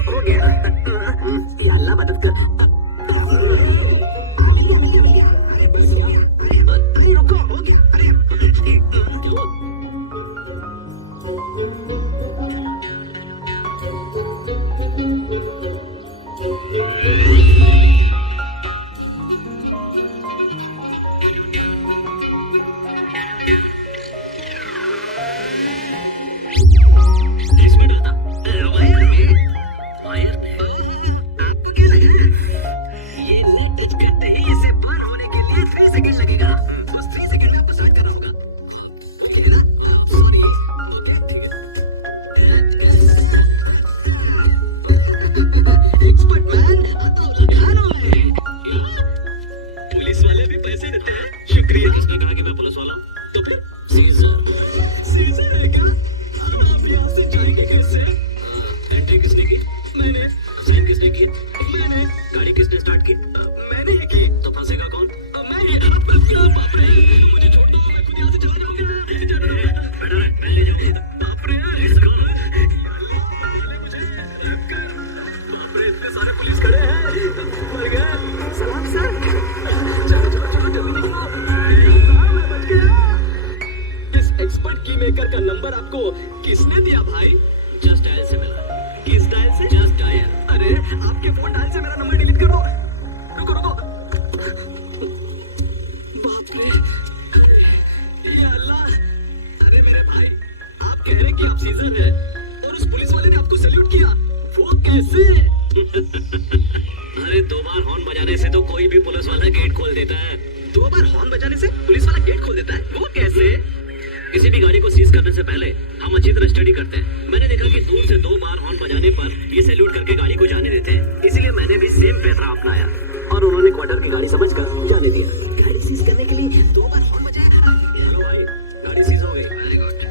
हो गया। या अल्लाह मदद कर। मिल गया। अरे बस यार, अरे रुको, हो गया। अरे इसमें डालता वायर में आपको क्या लगा ये नेट टच करते ही इसे बर्न होने के लिए 3 सेकंड लगेगा। उस 3 सेकंड में आपको सर्च करना होगा। ये है ना? सॉरी। ओके ठीक है। एक्सपर्ट मैन अताउल्ला खान है। पुलिस वाले भी पैसे देते हैं। शुक्रिया। किसने कहा कि मैं पुलिस वाला हूं? तो फिर सीजर है क्या? आप यहाँ से जाएंगे कैसे? एंट्री किसने की? मैंने। साइन किसने किए? मैंने। गाड़ी किसने स्टार्ट की? मैंने ही की। तो फंसेगा कौन? मैं ही। बाप रे, मुझे छोड़ दो, मैं खुद यहाँ से चला जाऊंगा। बेटा मैं ले जाऊंगा। बाप रे, लेट्स गो। बाप रे, इतने सारे पुलिस खड़े हैं। मर गए। सलाम सर। चलो जल्दी निकलो। मैं बच गया। इस एक्सपर्ट की मेकर का नंबर आपको किसने दिया भाई? जस्ट डायल से मिला। किस डायल से? Just dial. अरे आपके फोन डायल से मेरा नंबर डिलीट कर दो। रुको। बाप रे, ये अल्लाह। अरे मेरे भाई, आप कह रहे कि आप सीजर हैं और उस पुलिस वाले ने आपको सैल्यूट किया, वो कैसे? अरे 2 बार हॉर्न बजाने से तो कोई भी पुलिस वाला गेट खोल देता है। 2 बार हॉर्न बजाने से पुलिस वाला गेट खोल देता है? वो कैसे? किसी भी गाड़ी को सीज करने से पहले हम अच्छी तरह स्टडी करते हैं। मैंने देखा कि दूर से 2 बार हॉर्न बजाने पर ये सैल्यूट करके गाड़ी को जाने देते हैं। इसीलिए मैंने भी सेम पैटर्न अपनाया और उन्होंने क्वार्टर की गाड़ी समझकर जाने दिया। गाड़ी सीज करने के लिए 2 बार हॉर्न बजाया। हेलो भाई, गाड़ी सीज हो गई। वेरी गुड,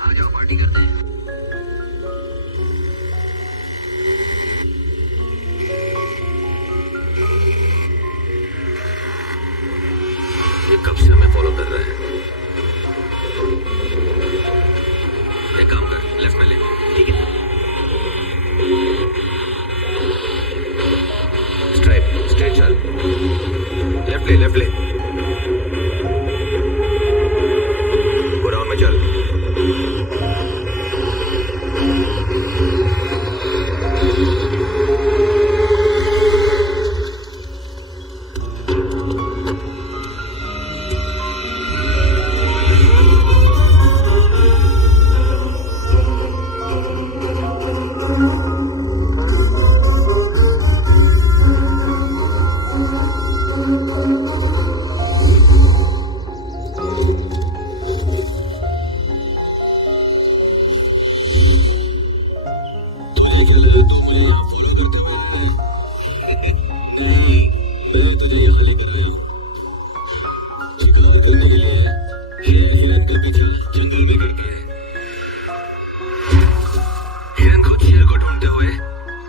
आ जाओ पार्टी करते हैं। ये कब से हमें फॉलो कर रहा है? एक काम कर, लेफ्ट में ले। ठीक है। स्ट्रेट चल। लेफ्ट ले। गोडाउन में चल।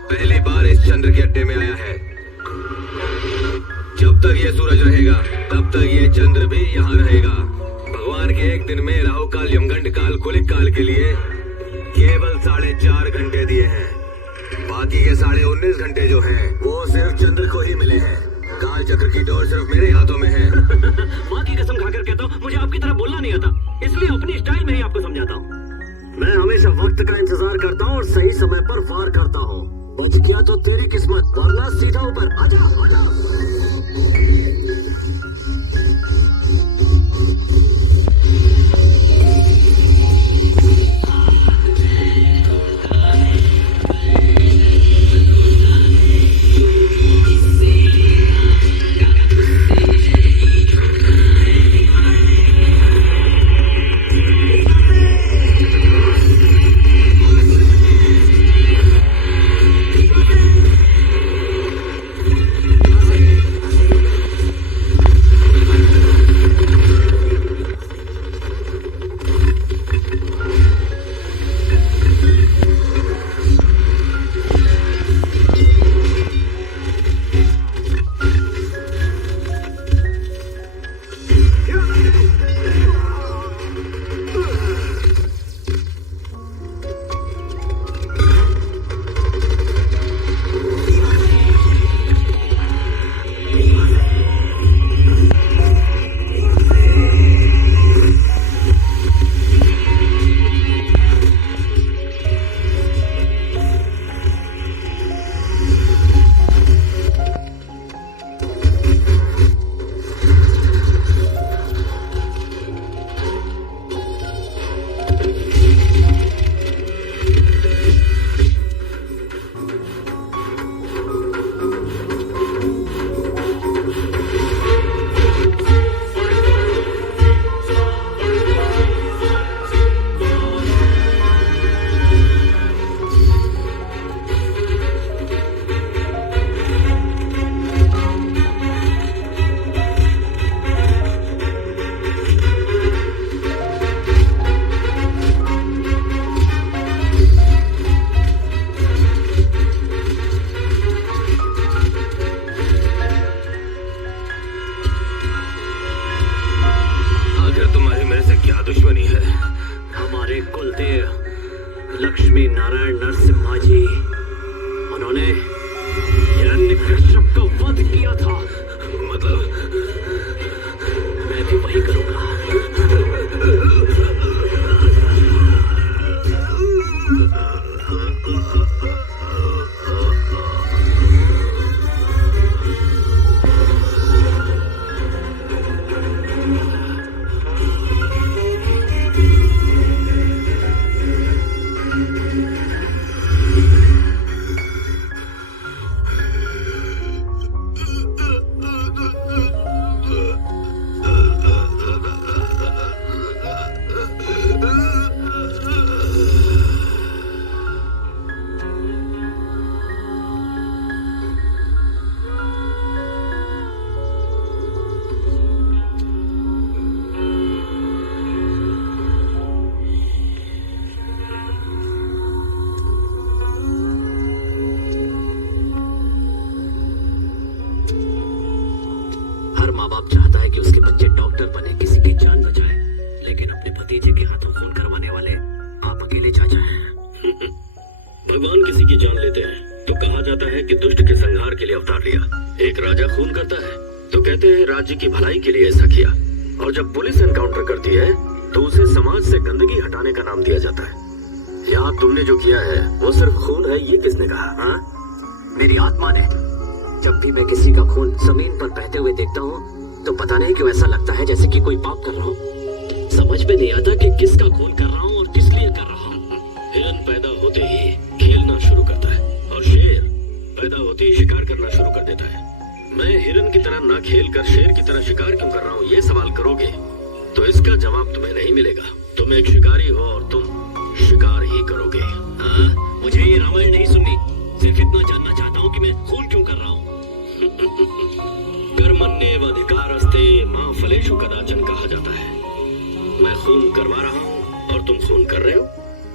पहली बार इस चंद्र के अड्डे में आया है। जब तक ये सूरज रहेगा तब तक ये चंद्र भी यहाँ रहेगा। भगवान के एक दिन में राहु काल, यमगंड काल, कुलिक काल के लिए केवल 4.5 घंटे दिए हैं। बाकी के 19.5 घंटे जो हैं वो सिर्फ चंद्र को ही मिले हैं। काल चक्र की डोर सिर्फ मेरे हाथों में है। माँ की कसम खाकर कहता हूँ, मुझे आपकी तरह बोलना नहीं आता, इसलिए अपनी स्टाइल में ही आपको समझाता हूँ। मैं हमेशा वक्त का इंतजार करता हूँ और सही समय पर वार करता हूँ। बच गया तो तेरी किस्मत, वरना सीधा ऊपर। आजा। लक्ष्मी नारायण नरसिम्हा जी, उन्होंने हिरण्यकश्यप का वध किया था। मतलब मैं भी वही करूंगा। माँ बाप चाहता है कि उसके बच्चे डॉक्टर बने, किसी की जान बचाए, लेकिन अपने भतीजे के हाथों खून करवाने वाले आप अकेले चाचा हैं। भगवान किसी की जान लेते हैं तो कहा जाता है कि दुष्ट के संहार के लिए अवतार लिया। एक राजा खून करता है तो कहते हैं राज्य की भलाई के लिए ऐसा किया, और जब पुलिस एनकाउंटर करती है तो उसे समाज से गंदगी हटाने का नाम दिया जाता है। यहाँ तुमने जो किया है वो सिर्फ खून है, ये किसने कहा? हाँ, मेरी आत्मा ने। जब भी मैं किसी का खून जमीन पर बहते हुए देखता हूँ तो पता नहीं क्यों ऐसा लगता है जैसे कि कोई पाप कर रहा हूँ। समझ में नहीं आता कि किसका खून कर रहा हूँ और किस लिए कर रहा हूँ। हिरन पैदा होते ही खेलना शुरू करता है और शेर पैदा होते ही शिकार करना शुरू कर देता है। मैं हिरन की तरह ना खेल कर शेर की तरह शिकार क्यों कर रहा हूँ, ये सवाल करोगे तो इसका जवाब तुम्हें नहीं मिलेगा। तुम एक शिकारी हो और तुम शिकार ही करोगे। हाँ, मुझे ये रामायण नहीं सुननी, सिर्फ इतना जानना चाहता हूँ कि मैं खून क्यों कर रहा हूँ। कर्मण्येव अधिकारस्ते मां फलेषु कदाचन कहा जाता है। मैं खून करवा रहा हूँ और तुम खून कर रहे हो।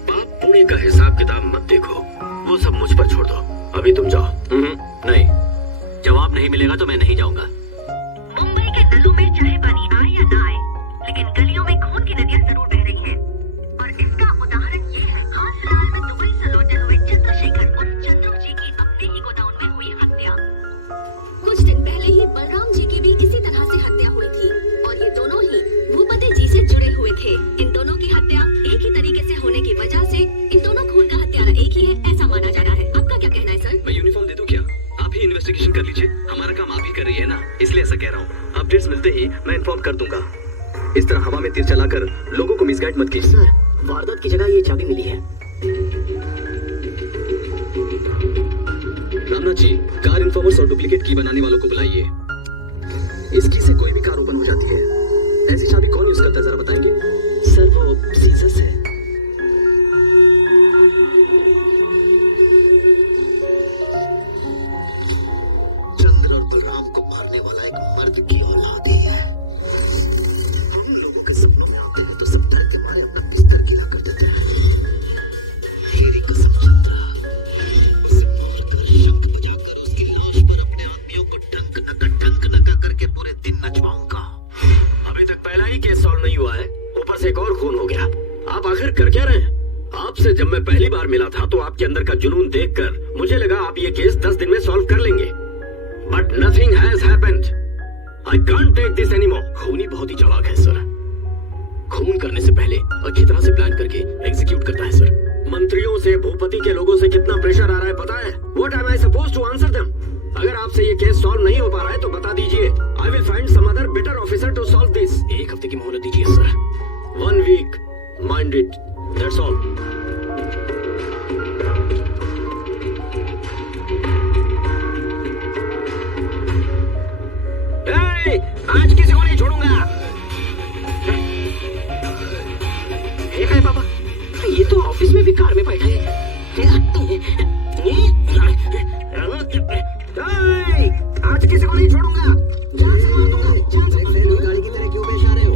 पाप पुण्य का हिसाब किताब मत देखो, वो सब मुझ पर छोड़ दो। अभी तुम जाओ। नहीं, जवाब नहीं मिलेगा तो मैं नहीं जाऊंगा। मुंबई के नलों में चाहे पानी आए या ना आए, लेकिन गलियों में खून की नदियां जरूर बह रही हैं। और इसका उदाहरण ये है, हाल फिलहाल में दुबई से लौटे हुए चंद्रशेखर उर्फ चंद्रू जी की अपने ही गोदाउन में हुई हत्या। कुछ दिन पहले ही बलराम जी की भी इसी तरह से हत्या हुई थी और ये दोनों ही भूपति जी से जुड़े हुए थे। इन दोनों की हत्या एक ही तरीके से होने की वजह से इन दोनों खून का हत्यारा एक ही है, ऐसा माना जा रहा है। आपका क्या कहना है सर? मैं यूनिफॉर्म दे दूं क्या? आप ही इन्वेस्टिगेशन कर लीजिए, हमारा काम आप ही कर रही है ना, इसलिए ऐसा कह रहा हूँ। अपडेट्स मिलते ही मैं इन्फॉर्म कर दूंगा। इस तरह हवा में तीर चलाकर लोगों को मिसगाइड मत कीजिए। सर, वारदात की जगह ये चाबी मिली है। रामनाथ जी, कार इन्फॉर्मर्स और डुप्लीकेट की बनाने वालों को बुलाइए। इस की से कोई भी कार ओपन हो जाती है। ऐसी चाबी कौन यूज करता है, जरा बताएंगे? सर, वो सीजर्स है। चंद्र और बलराम को मारने वाला एक मर्द की औलाद ही है। हम लोगों के सपनों में आते हैं तो सब डर के मारे अपना बिस्तर गीला कर देते हैं। मेरी कसम चंद्र, उसे मारकर शंख बजाकर उसकी लाश पर अपने आदमियों को डंक नका करके पूरे दिन नचवाऊंगा। अभी तक पहला ही केस सॉल्व नहीं हुआ है, ऊपर से एक और खून हो गया। आप आखिर कर क्या रहे हैं? आपसे जब मैं पहली बार मिला था तो आपके अंदर का जुनून देखकर मुझे लगा आप ये केस 10 दिन में सॉल्व कर लेंगे, but nothing has happened. I can't take this anymore. खूनी बहुत ही चालाक है सर। खून करने से पहले अच्छी तरह से प्लान करके एग्जीक्यूट करता है सर। मंत्रियों से, भूपति के लोगों से कितना प्रेशर आ रहा है पता है? What am I supposed to answer them? अगर आपसे ये केस सॉल्व नहीं हो पा रहा है तो बता दीजिए। I will find some other better officer to solve this. एक हफ्ते की मोहलत दीजिए sir. 1 week. Mind it. That's all. Hey, आज किसी को नहीं छोड़ूंगा। हे बाबा, ये तो ऑफिस में भी कार में बैठा है। आज किसी को नहीं छोड़ूंगा, जान से मार दूंगा, जान से मार दूंगा। गाड़ी की तरह क्यों पेश आ रहे हो?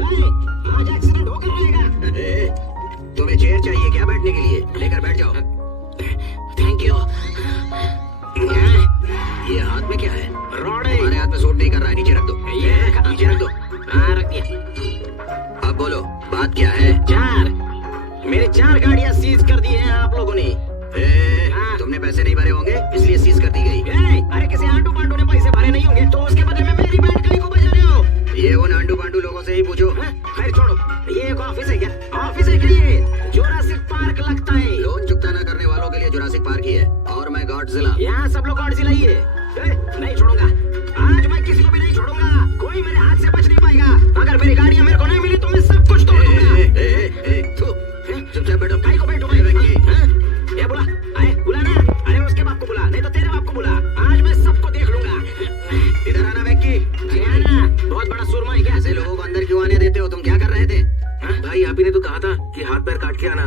आज एक्सीडेंट होकर रहेगा। तुम्हें चेयर चाहिए क्या बैठने के लिए? जुरासिक पार्क ही है और मैं गॉडजिला। यहाँ सब लोग गॉडजिला ही है। नहीं छोड़ूंगा, आज मैं किसी को भी नहीं छोड़ूंगा। कोई मेरे हाथ से बच नहीं पाएगा। अगर मेरी गाड़ियाँ मेरे को नहीं मिली तो मैं सब कुछ तोड़ दूंगा। चुपचाप बैठो। भाई को बैठो भाई। ये बुला, आए बुला ना। अरे उसके बाप को बुला, नहीं तो तेरे बाप को बुला। आज मैं सबको देख लूंगा। इधर आना वेक्की। बहुत बड़ा सुरमा है क्या? ऐसे लोगों को अंदर क्यों आने देते हो? तुम क्या कर रहे थे? भाई आप ही ने तो कहा था कि हाथ पैर काट के आना।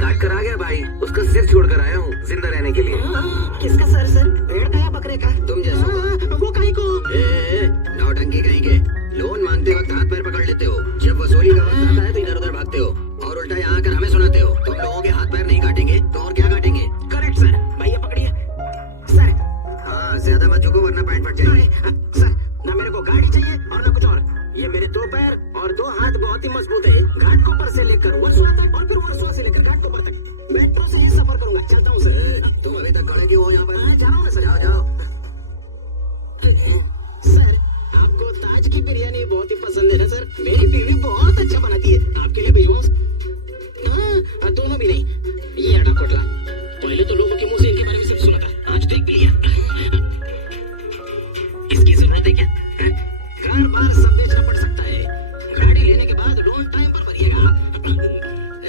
काट कर आ गया भाई, उसका सिर छोड़ कर आया हूँ जिंदा रहने के लिए। किसका सर? सर भेड़ का या बकरे का? तुम जैसो वो कहीं को। नौटंकी कहीं के। लोन मांगते वक्त हाथ पैर पकड़ लेते हो, जब वसूली का वक्त आता है तो इधर उधर भागते हो और उल्टा यहाँ आकर हमें सुनाते हो। तुम लोगों के हाथ पैर नहीं काटेंगे तो और क्या काटेंगे? Correct sir. भैया पकड़िए सर। हाँ, ज्यादा मत झुको वरना पैंट फट जाएगी। सर, ना मेरे को गाड़ी चाहिए और ना कुछ और। ये मेरे 2 पैर और 2 हाथ बहुत ही मजबूत है। घाटकोपर से लेकर वर्सोवा तक और फिर वर्सोवा से लेकर घाटकोपर तक मेट्रो से ही सफर करूंगा। चलता हूँ सर। तुम अभी तक खड़े क्यों हो यहाँ पर? जा रहा हूँ ना सर। जाओ जाओ। सर, आपको ताज की बिरयानी बहुत ही पसंद है ना सर? मेरी बीवी बहुत अच्छा बनाती है। आपके लिए भिजवाऊं? हाँ, दोनों भी नहीं। ये अड़ा कोटला। पहले तो लोगों के मुंह से इनके बारे में सिर्फ सुना था, आज देख भी लिया। इसकी जरूरत है क्या? घर बार सब बेचना पड़ सकता है। गाड़ी लेने के बाद लोन टाइम पर भरिएगा।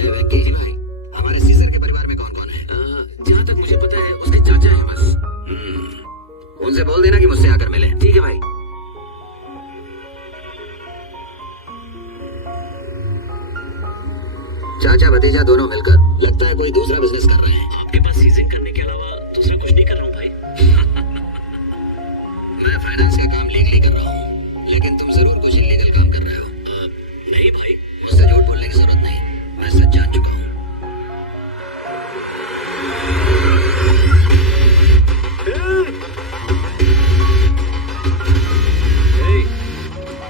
वेक्की भाई, हमारे सीजर के परिवार में कौन कौन है? जहाँ तक मुझे पता है उसके चाचा है बस। उनसे बोल देना कि मुझसे आकर मिले। ठीक है भाई। चाचा भतीजा दोनों मिलकर लगता है कोई दूसरा बिजनेस कर रहे हैं। आपके पास सीजिंग करने के अलावा दूसरा कुछ नहीं कर रहा हूँ भाई। मैं फाइनेंस का काम लीगली कर रहा हूँ, लेकिन तुम जरूर कुछ इलीगल काम कर रहे हो। नहीं भाई। मुझसे झूठ बोलने की जरूरत नहीं, मैं सच जान चुका हूँ।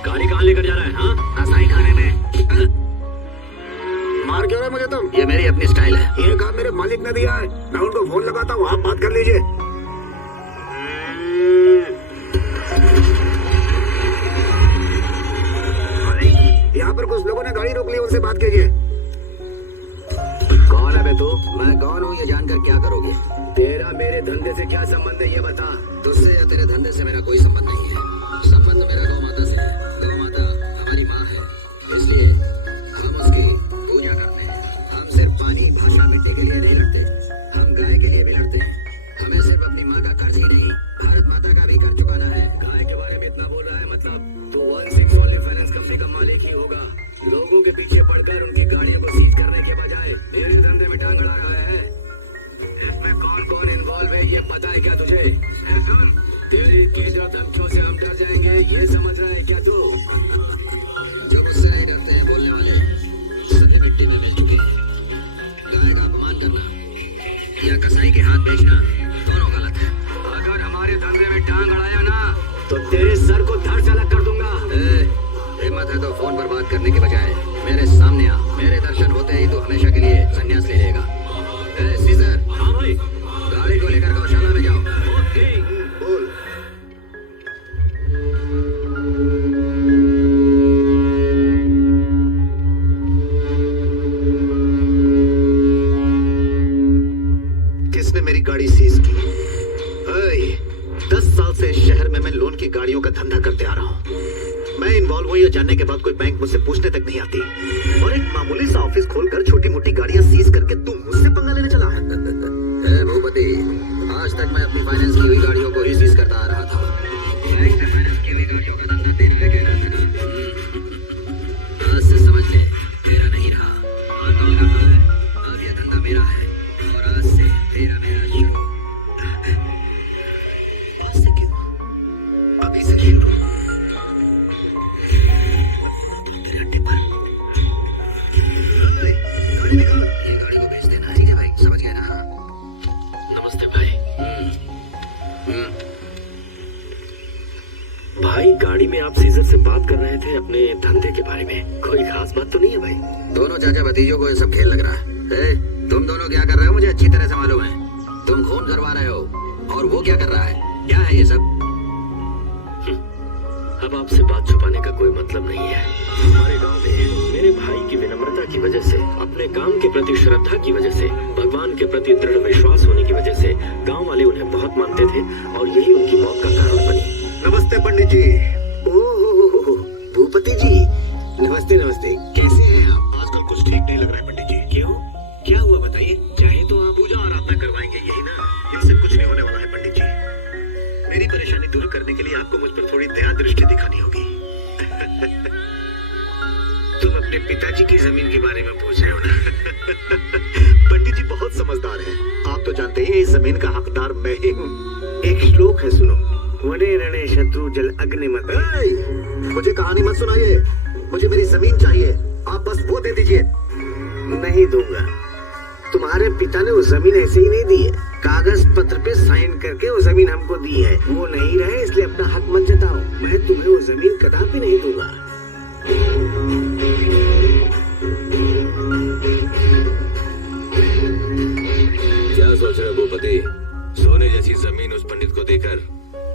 गाड़ी कहाँ लेकर जा रहा है? हाँ, असाई खाने में। मार क्यों रहे मुझे तुम? ये मेरी अपनी स्टाइल है। ये काम मेरे मालिक ने दिया है। मैं उनको फोन लगाता हूँ, आप बात कर लीजिए। यहाँ पर कुछ लोगों ने गाड़ी रोक ली, उनसे बात कीजिए। कौन है बे तू? मैं कौन हूँ ये जानकर क्या करोगे? तेरा मेरे धंधे से क्या संबंध है ये बता। तुझसे या तेरे धंधे से मेरा कोई संबंध नहीं है। संबंध मेरा गौ माता से है। गौ माता हमारी माँ है, इसलिए हम उसकी पूजा करते हैं। हम सिर्फ पानी, भाषा, मिट्टी के लिए नहीं लड़ते, हम गाय के लिए भी लड़ते हैं। हमें सिर्फ अपनी माँ का कर्ज ही नहीं, भारत माता का भी कर्ज चुकाना है। गाय के बारे में इतना बोल रहा है, मतलब तो 16 वाली फाइनेंस कंपनी का मालिक ही होगा। लोगों के पीछे पड़कर उनकी गाड़ियों को सीज करने के बजाय मेरे धंधे में टांग अड़ा रहा है। इसमें कौन कौन इन्वॉल्व है ये पता है क्या तुझे? तेरी तेज और धमकियों से हम डर जाएंगे ये समझ रहा है क्या तू? जो मुझसे नहीं डरते हैं बोलने वाले, सभी मिट्टी में मिल चुके हैं। गाय का अपमान करना या कसाई के हाथ बेचना दोनों गलत है। अगर हमारे धंधे में टांग अड़ाया ना तो तेरे सर को धड़ से अलग कर दूंगा। हिम्मत है तो फोन पर बात करने के बजाय मेरे सामने आ। मेरे दर्शन होते ही तो हमेशा के लिए संन्यास ले लेगा। सीजर। हाँ भाई। गाड़ी को लेकर गौशाला में जाओ। बोल। किसने मेरी गाड़ी सीज की? 10 साल से इस शहर में मैं लोन की गाड़ियों का धंधा करते आ रहा हूँ। मैं इन्वॉल्व हुई और जानने के बाद कोई बैंक मुझसे पूछने तक नहीं आती। और एक मामूली सा ऑफिस खोलकर छोटी मोटी गाड़ियां सीज करके तू मुझसे पंगा लेने चला। भूपति, आज तक मैं अपनी फाइनेंस की हुई गाड़ियों को ही सीज करता आ रहा था। फाइनेंस की हुई गाड़ियों का धंधा तेरे लिए कहना था। आज से समझ ले, तेरा नहीं रहा। अब यह धंधा मेरा है और आज से तेरा मेरा शुरू। आज से क्यों? अभी से शुरू। ये गाड़ी को बेच देना, ठीक है भाई? समझ गया ना? नमस्ते भाई। भाई गाड़ी में आप सीजर से बात कर रहे थे अपने धंधे के बारे में, कोई खास बात तो नहीं है भाई? दोनों चाचा भतीजों को ये सब खेल लग रहा है। तुम दोनों क्या कर रहे हो मुझे अच्छी तरह से मालूम है। तुम खून करवा रहे हो और वो क्या कर रहा है? क्या है ये सब? अब आपसे बात छुपाने का कोई मतलब नहीं है। हमारे गांव में मेरे भाई की विनम्रता की वजह से, अपने काम के प्रति श्रद्धा की वजह से, भगवान के प्रति दृढ़ विश्वास होने की वजह से गांव वाले उन्हें बहुत मानते थे और यही उनकी मौत का कारण बनी। नमस्ते पंडित जी। ओह भूपति जी, नमस्ते नमस्ते। कैसे हैं आप? आजकल कुछ ठीक नहीं लग रहा है पंडित जी। क्यों, क्या हुआ बताइए? चाहे तो आप पूजा आराधना करवाएंगे, यही ना? इनसे कुछ नहीं होने वाला है पंडित जी। मेरी परेशानी दूर करने के लिए आपको मुझ पर थोड़ी दया दृष्टि दिखानी होगी। तुम अपने पिताजी की जमीन के बारे में पूछ रहे हो ना? पंडित जी बहुत समझदार हैं। आप तो जानते हैं इस जमीन का हकदार मैं ही हूँ। एक श्लोक है, सुनो। वने रणे शत्रु जल अग्निमत। मुझे कहानी मत सुनाइए, मुझे मेरी जमीन चाहिए। आप बस वो दे दीजिए। नहीं दूंगा। तुम्हारे पिता ने वो जमीन ऐसे ही नहीं दी है, कागज पत्र पे साइन करके वो जमीन हमको दी है। वो नहीं रहे इसलिए अपना हक मत जताओ। मैं तुम्हें वो जमीन कदापि नहीं दूंगा। क्या सोच रहे हो भूपति? सोने जैसी जमीन उस पंडित को देकर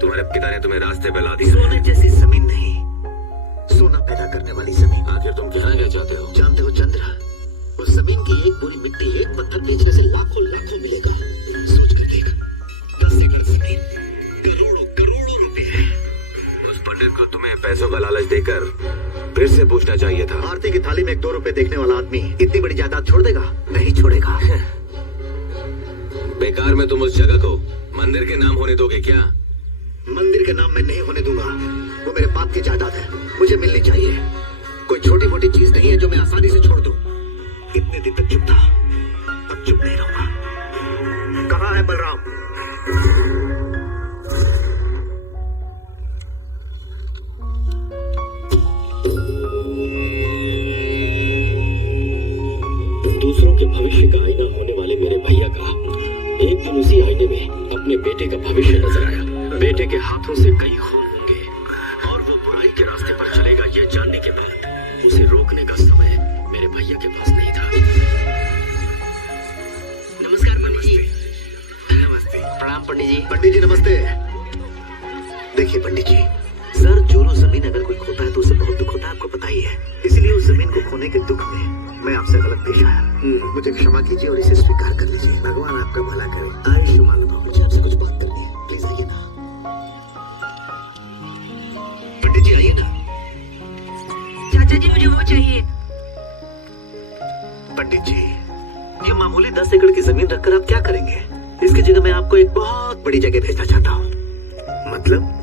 तुम्हारे पिता ने तुम्हें रास्ते पे ला दिया। सोने जैसी जमीन नहीं, सोना पैदा करने वाली जमीन। आखिर तुम कहना क्या चाहते हो? जानते हो चंद्र, उस जमीन की एक बोरी मिट्टी, एक पत्थर बेचने से लाखों लाखों मिलेगा। सोच कर देख, 10 एकड़ जमीन, करोड़ों करोड़ों रुपए। उस पंडित को तुम्हें पैसों का लालच देकर फिर से पूछना चाहिए था। आरती की थाली में 2 रुपए देखने वाला आदमी इतनी बड़ी जायदाद छोड़ देगा? नहीं छोड़ेगा। बेकार में तुम उस जगह को मंदिर के नाम होने दोगे क्या? मंदिर के नाम मैं नहीं होने दूंगा। वो मेरे बाप की जायदाद है, मुझे मिलनी चाहिए। कोई छोटी मोटी चीज नहीं है जो मैं आसानी से छोड़ दूं। इतने दिन तक चुप था, अब चुप नहीं रहूंगा। कहाँ है बलराम? दूसरों के भविष्य का आईना होने वाले मेरे भैया का एक दिन उसी आईने में अपने बेटे का भविष्य नजर आया। बेटे के हाथों से कई खून होंगे और वो बुराई के रास्ते पर चलेगा, ये जानने के बाद उसे रोकने का समय मेरे भैया के पास नहीं था। नमस्कार पंडित जी। नमस्ते। प्रणाम पंडित जी। पंडित जी नमस्ते। देखिए पंडित जी, सर जोरो जमीन अगर कोई खोता है तो उसे बहुत दुख होता है, आपको पता ही है। इसलिए उस जमीन को खोने के दुख में मैं आपसे गलत पेश आया। मुझे क्षमा कीजिए और इसे स्वीकार कर लीजिए। भगवान आपका भला करे। आयुष्मान भव। मुझे आपसे कुछ बात करनी है, प्लीज आइए ना। पंडित जी आइए ना। चाचा जी मुझे वो चाहिए। पंडित जी, ये मामूली 10 एकड़ की जमीन रखकर आप क्या करेंगे? इसकी जगह मैं आपको एक बहुत बड़ी जगह भेजना चाहता हूँ। मतलब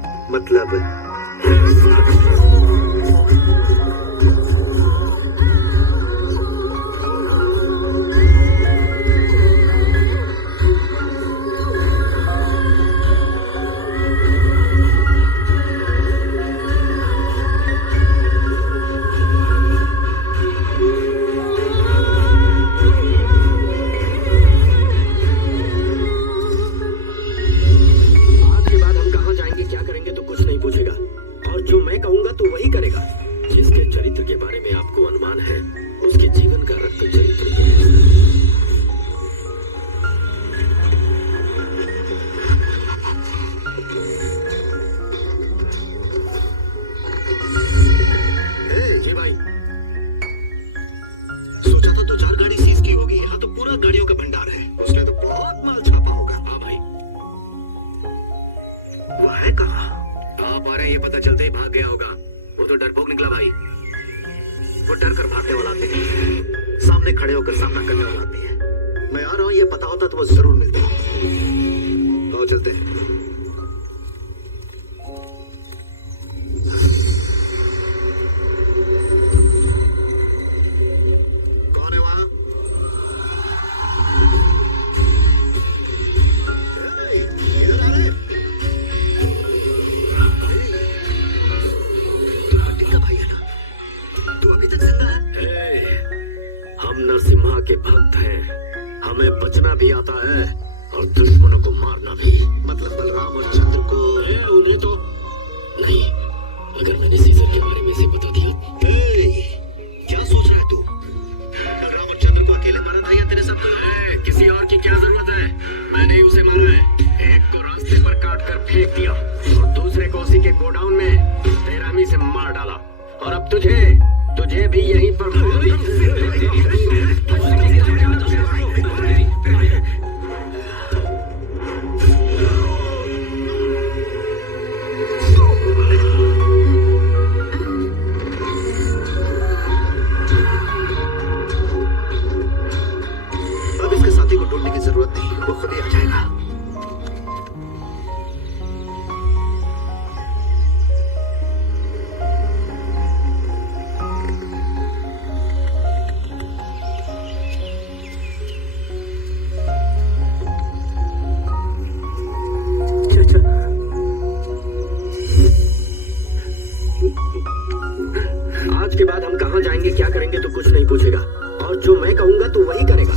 जिसके चरित्र के बारे में आपको अनुमान है, उसके जीवन का रक्त चरित्र है। जी भाई, सोचा था 2-4 गाड़ी सीज की होगी, यहाँ तो पूरा गाड़ियों का भंडार है। उसने तो बहुत माल छापा होगा। हाँ भाई, वो है कहाँ? आप आ रहे हैं ये पता चलते ही भाग गया होगा। वो तो डरपोक निकला भाई। वो डर कर भागने वाला आदमी नहीं है, सामने खड़े होकर सामना करने वाला आदमी है। मैं आ रहा हूँ, ये पता होता तो वो जरूर मिलता। आओ चलते हैं। कौन है वहाँ? इधर आ रहे? तू पंडित का भाई है ना? तू अभी तक जिंदा है? हम नरसिम्हा के भक्त हैं, हमें बचना भी आता है और दुश्मनों को मारना भी। मतलब बलराम और चंद्र को? उन्हें तो नहीं, अगर मैंने सीजर के बारे में इसे बता दिया। क्या सोच रहा है तू? बलराम और चंद्र को अकेले मारा था या तेरे साथ कोई? किसी और की क्या जरूरत है? मैंने ही उसे मारा है। एक को रास्ते पर काट कर फेंक दिया और दूसरे को उसी के गोडाउन में 13 तुझे भी यहीं पर अब इसके साथी को ढूंढने की जरूरत नहीं, वो खुद ही आ जाएगा। आज के बाद हम कहाँ जाएंगे, क्या करेंगे तो कुछ नहीं पूछेगा, और जो मैं कहूंगा तू वही करेगा।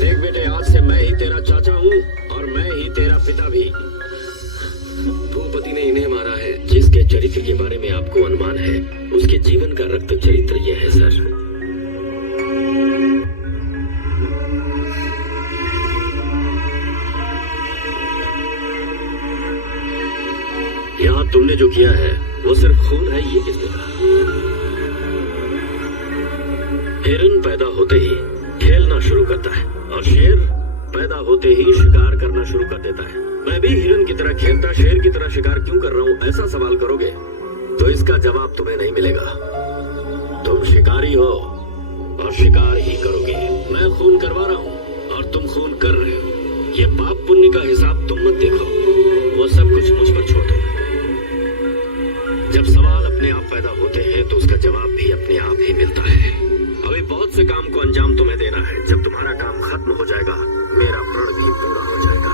देख बेटे, आज से मैं ही तेरा चाचा हूँ और मैं ही तेरा पिता भी। भूपति ने इन्हें मारा है। जिसके चरित्र के बारे में आपको अनुमान है, उसके जीवन का रक्त चरित्र यह है सर। यहाँ तुमने जो किया है वो सिर्फ खून है, ये किसने कहा? हिरन पैदा होते ही खेलना शुरू करता है और शेर पैदा होते ही शिकार करना शुरू कर देता है। मैं भी हिरन की तरह खेलता, शेर की तरह शिकार क्यों कर रहा हूँ, ऐसा सवाल करोगे तो इसका जवाब तुम्हें नहीं मिलेगा। तुम शिकारी हो और शिकार ही करोगे। मैं खून करवा रहा हूँ और तुम खून कर रहे हो। ये पाप पुण्य का हिसाब तुम मत देखो, वो सब कुछ मुझ पर छोड़ दो। जब सवाल अपने आप पैदा होते हैं तो उसका जवाब भी अपने आप ही मिलता है। अभी बहुत से काम को अंजाम तुम्हें देना है। जब तुम्हारा काम खत्म हो जाएगा, मेरा प्रण भी पूरा हो जाएगा।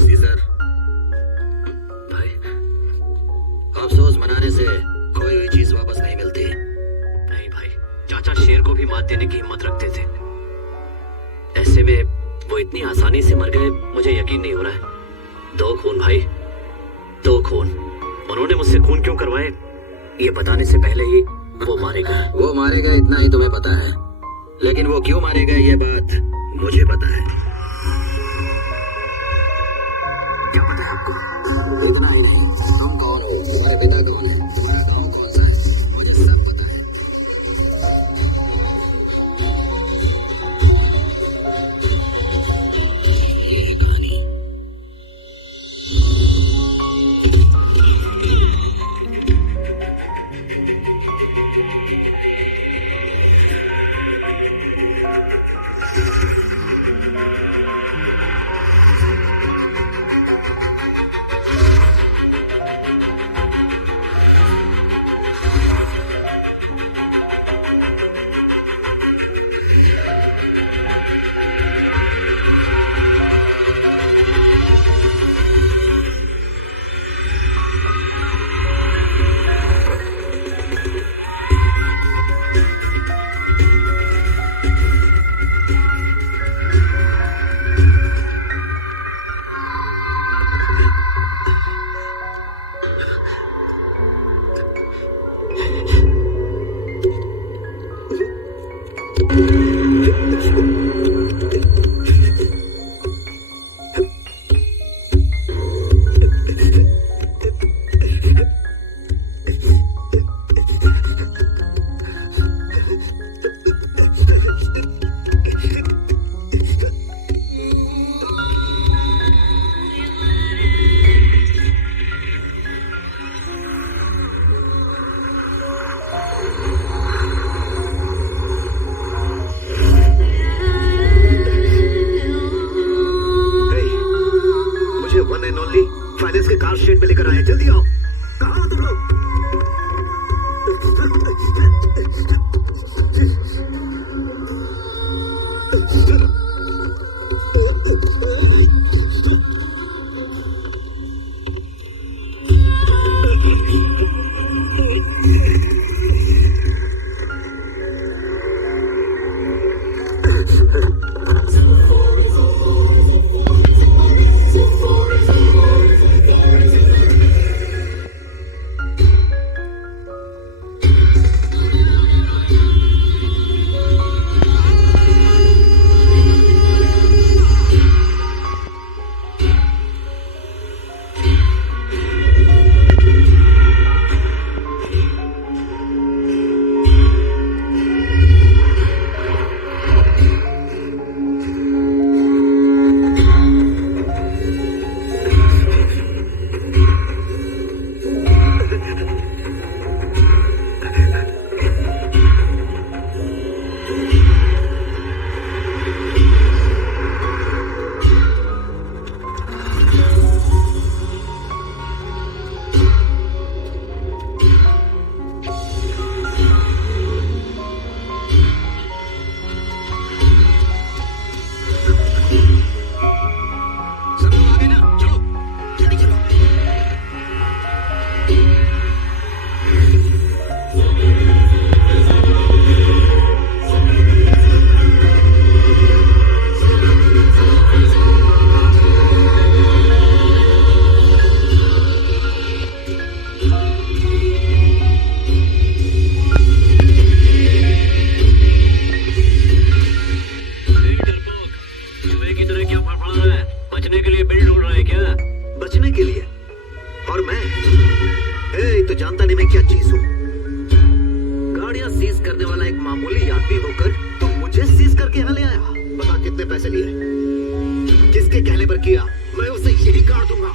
सीजर, भाई, अफसोस मनाने से कोई हुई चीज वापस नहीं मिलती। नहीं भाई, चाचा शेर को भी मात देने की हिम्मत रखते थे। ऐसे में वो इतनी आसानी से मर गए, मुझे यकीन नहीं हो रहा है। 2 खून भाई, 2 खून। उन्होंने मुझसे खून क्यों करवाए, ये बताने से पहले ही वो मारे गए। वो मारे गए इतना ही तुम्हें पता है, लेकिन वो क्यों मारे गए ये बात मुझे पता है। क्या पता है आपको? इतना ही नहीं, तुम कौन हो, तुम्हारे पिता कौन है, तुम्हारा गांव कौन सा है, मुझे सब पता है। ये कहानी फाइनेंस के कार शेड पे लेकर आए, जल्दी आओ। कहाँ हो तुम लोग? लूटने के लिए। और मैं तो जानता नहीं मैं क्या चीज हूँ। गाड़ियां सीज करने वाला एक मामूली यात्री होकर तुम मुझे सीज करके यहाँ ले आया। बता कितने पैसे लिए, किसके कहने पर किया? मैं उसे यही काट दूंगा।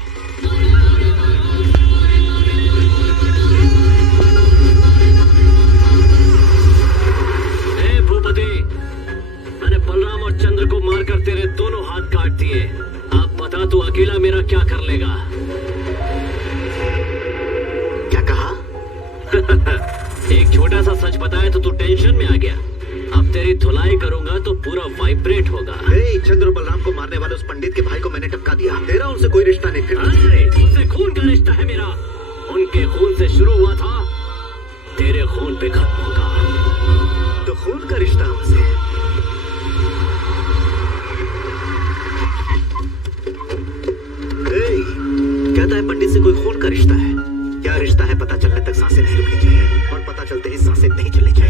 भूपति, मैंने बलराम और चंद्र को मारकर तेरे दोनों हाथ काट दिए। अब बता तू अकेला मेरा क्या कर लेगा? क्या कहा? एक छोटा सा सच बताया तो तू टेंशन में आ गया। अब तेरी धुलाई करूंगा तो पूरा वाइब्रेट होगा। चंद्र और बलराम को मारने वाले उस पंडित के भाई को मैंने टपका दिया। तेरा उनसे कोई रिश्ता नहीं। अरे उससे खून का रिश्ता है मेरा। उनके खून से शुरू हुआ था, तेरे खून पे खत्म होगा। तो खून का रिश्ता हमसे। कहता है पंडित से कोई खून का रिश्ता है। क्या रिश्ता है पता चलने तक सांसें नहीं रुकनी चाहिए, और पता चलते ही सांसें नहीं चलनी चाहिए।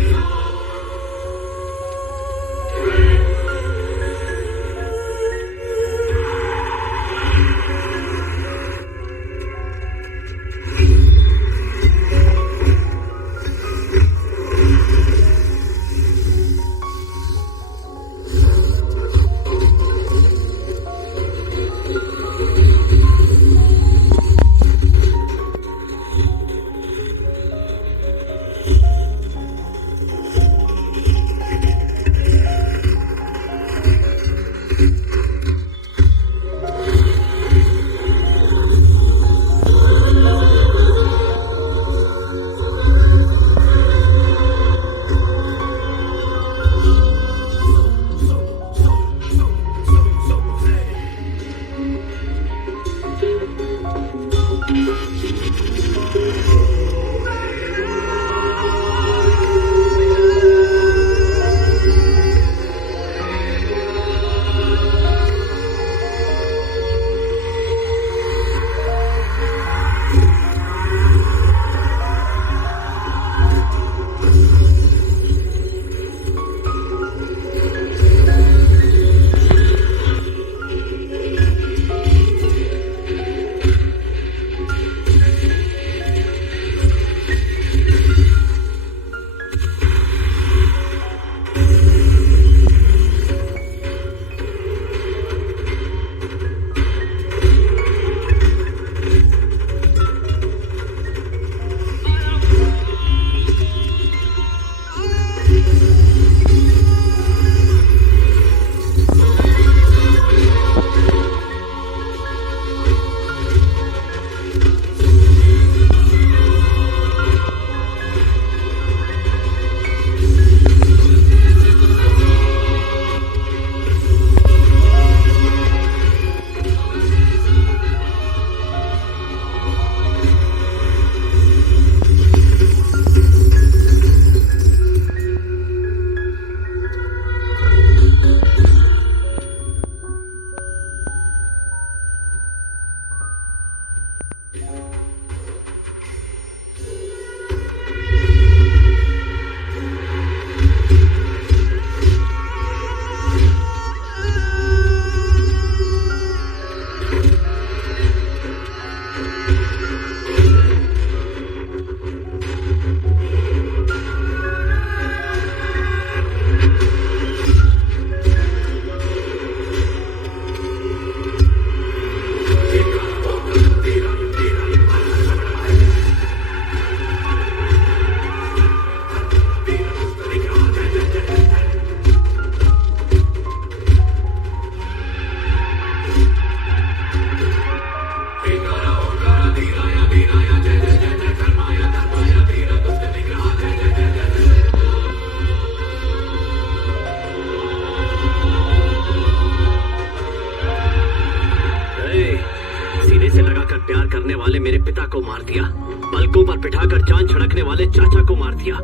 को मार दिया, पलकों पर बिठाकर जान छिड़कने वाले चाचा को मार दिया।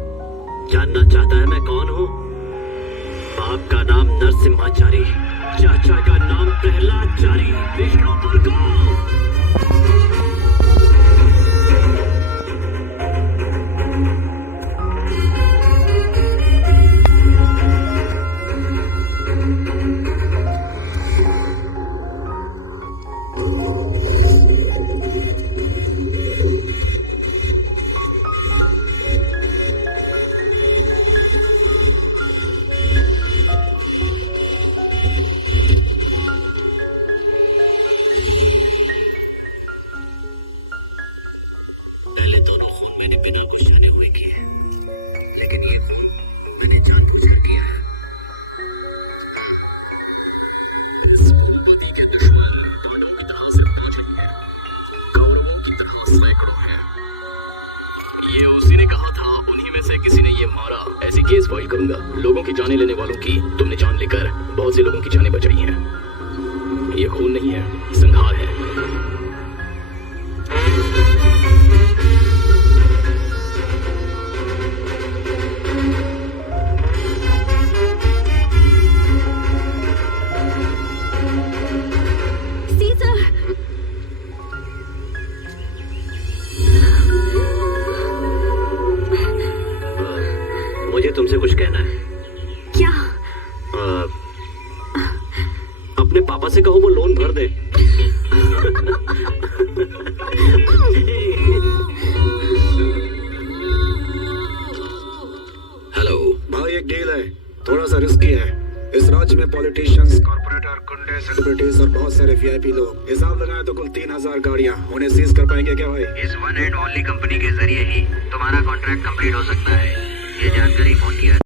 जानना चाहता है मैं कौन हूँ? बाप का नाम नरसिम्हाचारी, चाचा का नाम प्रहलादचारी, विष्णुपुर को। मैंने बिना कुछ जाने हुए किए, लेकिन ये मैंने जानबूझकर किया है। इस भूपति के दुश्मन पांडवों की तरह सिर्फ 5 नहीं है, कौरवों की तरह सैकड़ों हैं। ये उसी ने कहा था, उन्हीं में से किसी ने ये मारा। ऐसी केस फाइल करूंगा। लोगों की जानें लेने वालों की तुमने जान लेकर बहुत से लोगों की जानें बचाई हैं। ये खून नहीं है, संहार है। सीजर, मुझे तुमसे कुछ कहना है। क्या? अपने पापा से कहो वो लोन भर दे। हेलो। भाई एक डील है, थोड़ा सा रिस्की है। इस राज्य में पॉलिटिशियंस, कॉर्पोरेटर, गुंडे, सेलिब्रिटीज और बहुत सारे वीआईपी लोग। हिसाब लगाए तो कुल 3000 गाड़ियां। उन्हें सीज कर पाएंगे क्या भाई? इस वन एंड ओनली कंपनी के जरिए ही तुम्हारा कॉन्ट्रैक्ट कंप्लीट हो सकता है। ये जानकारी फोन किया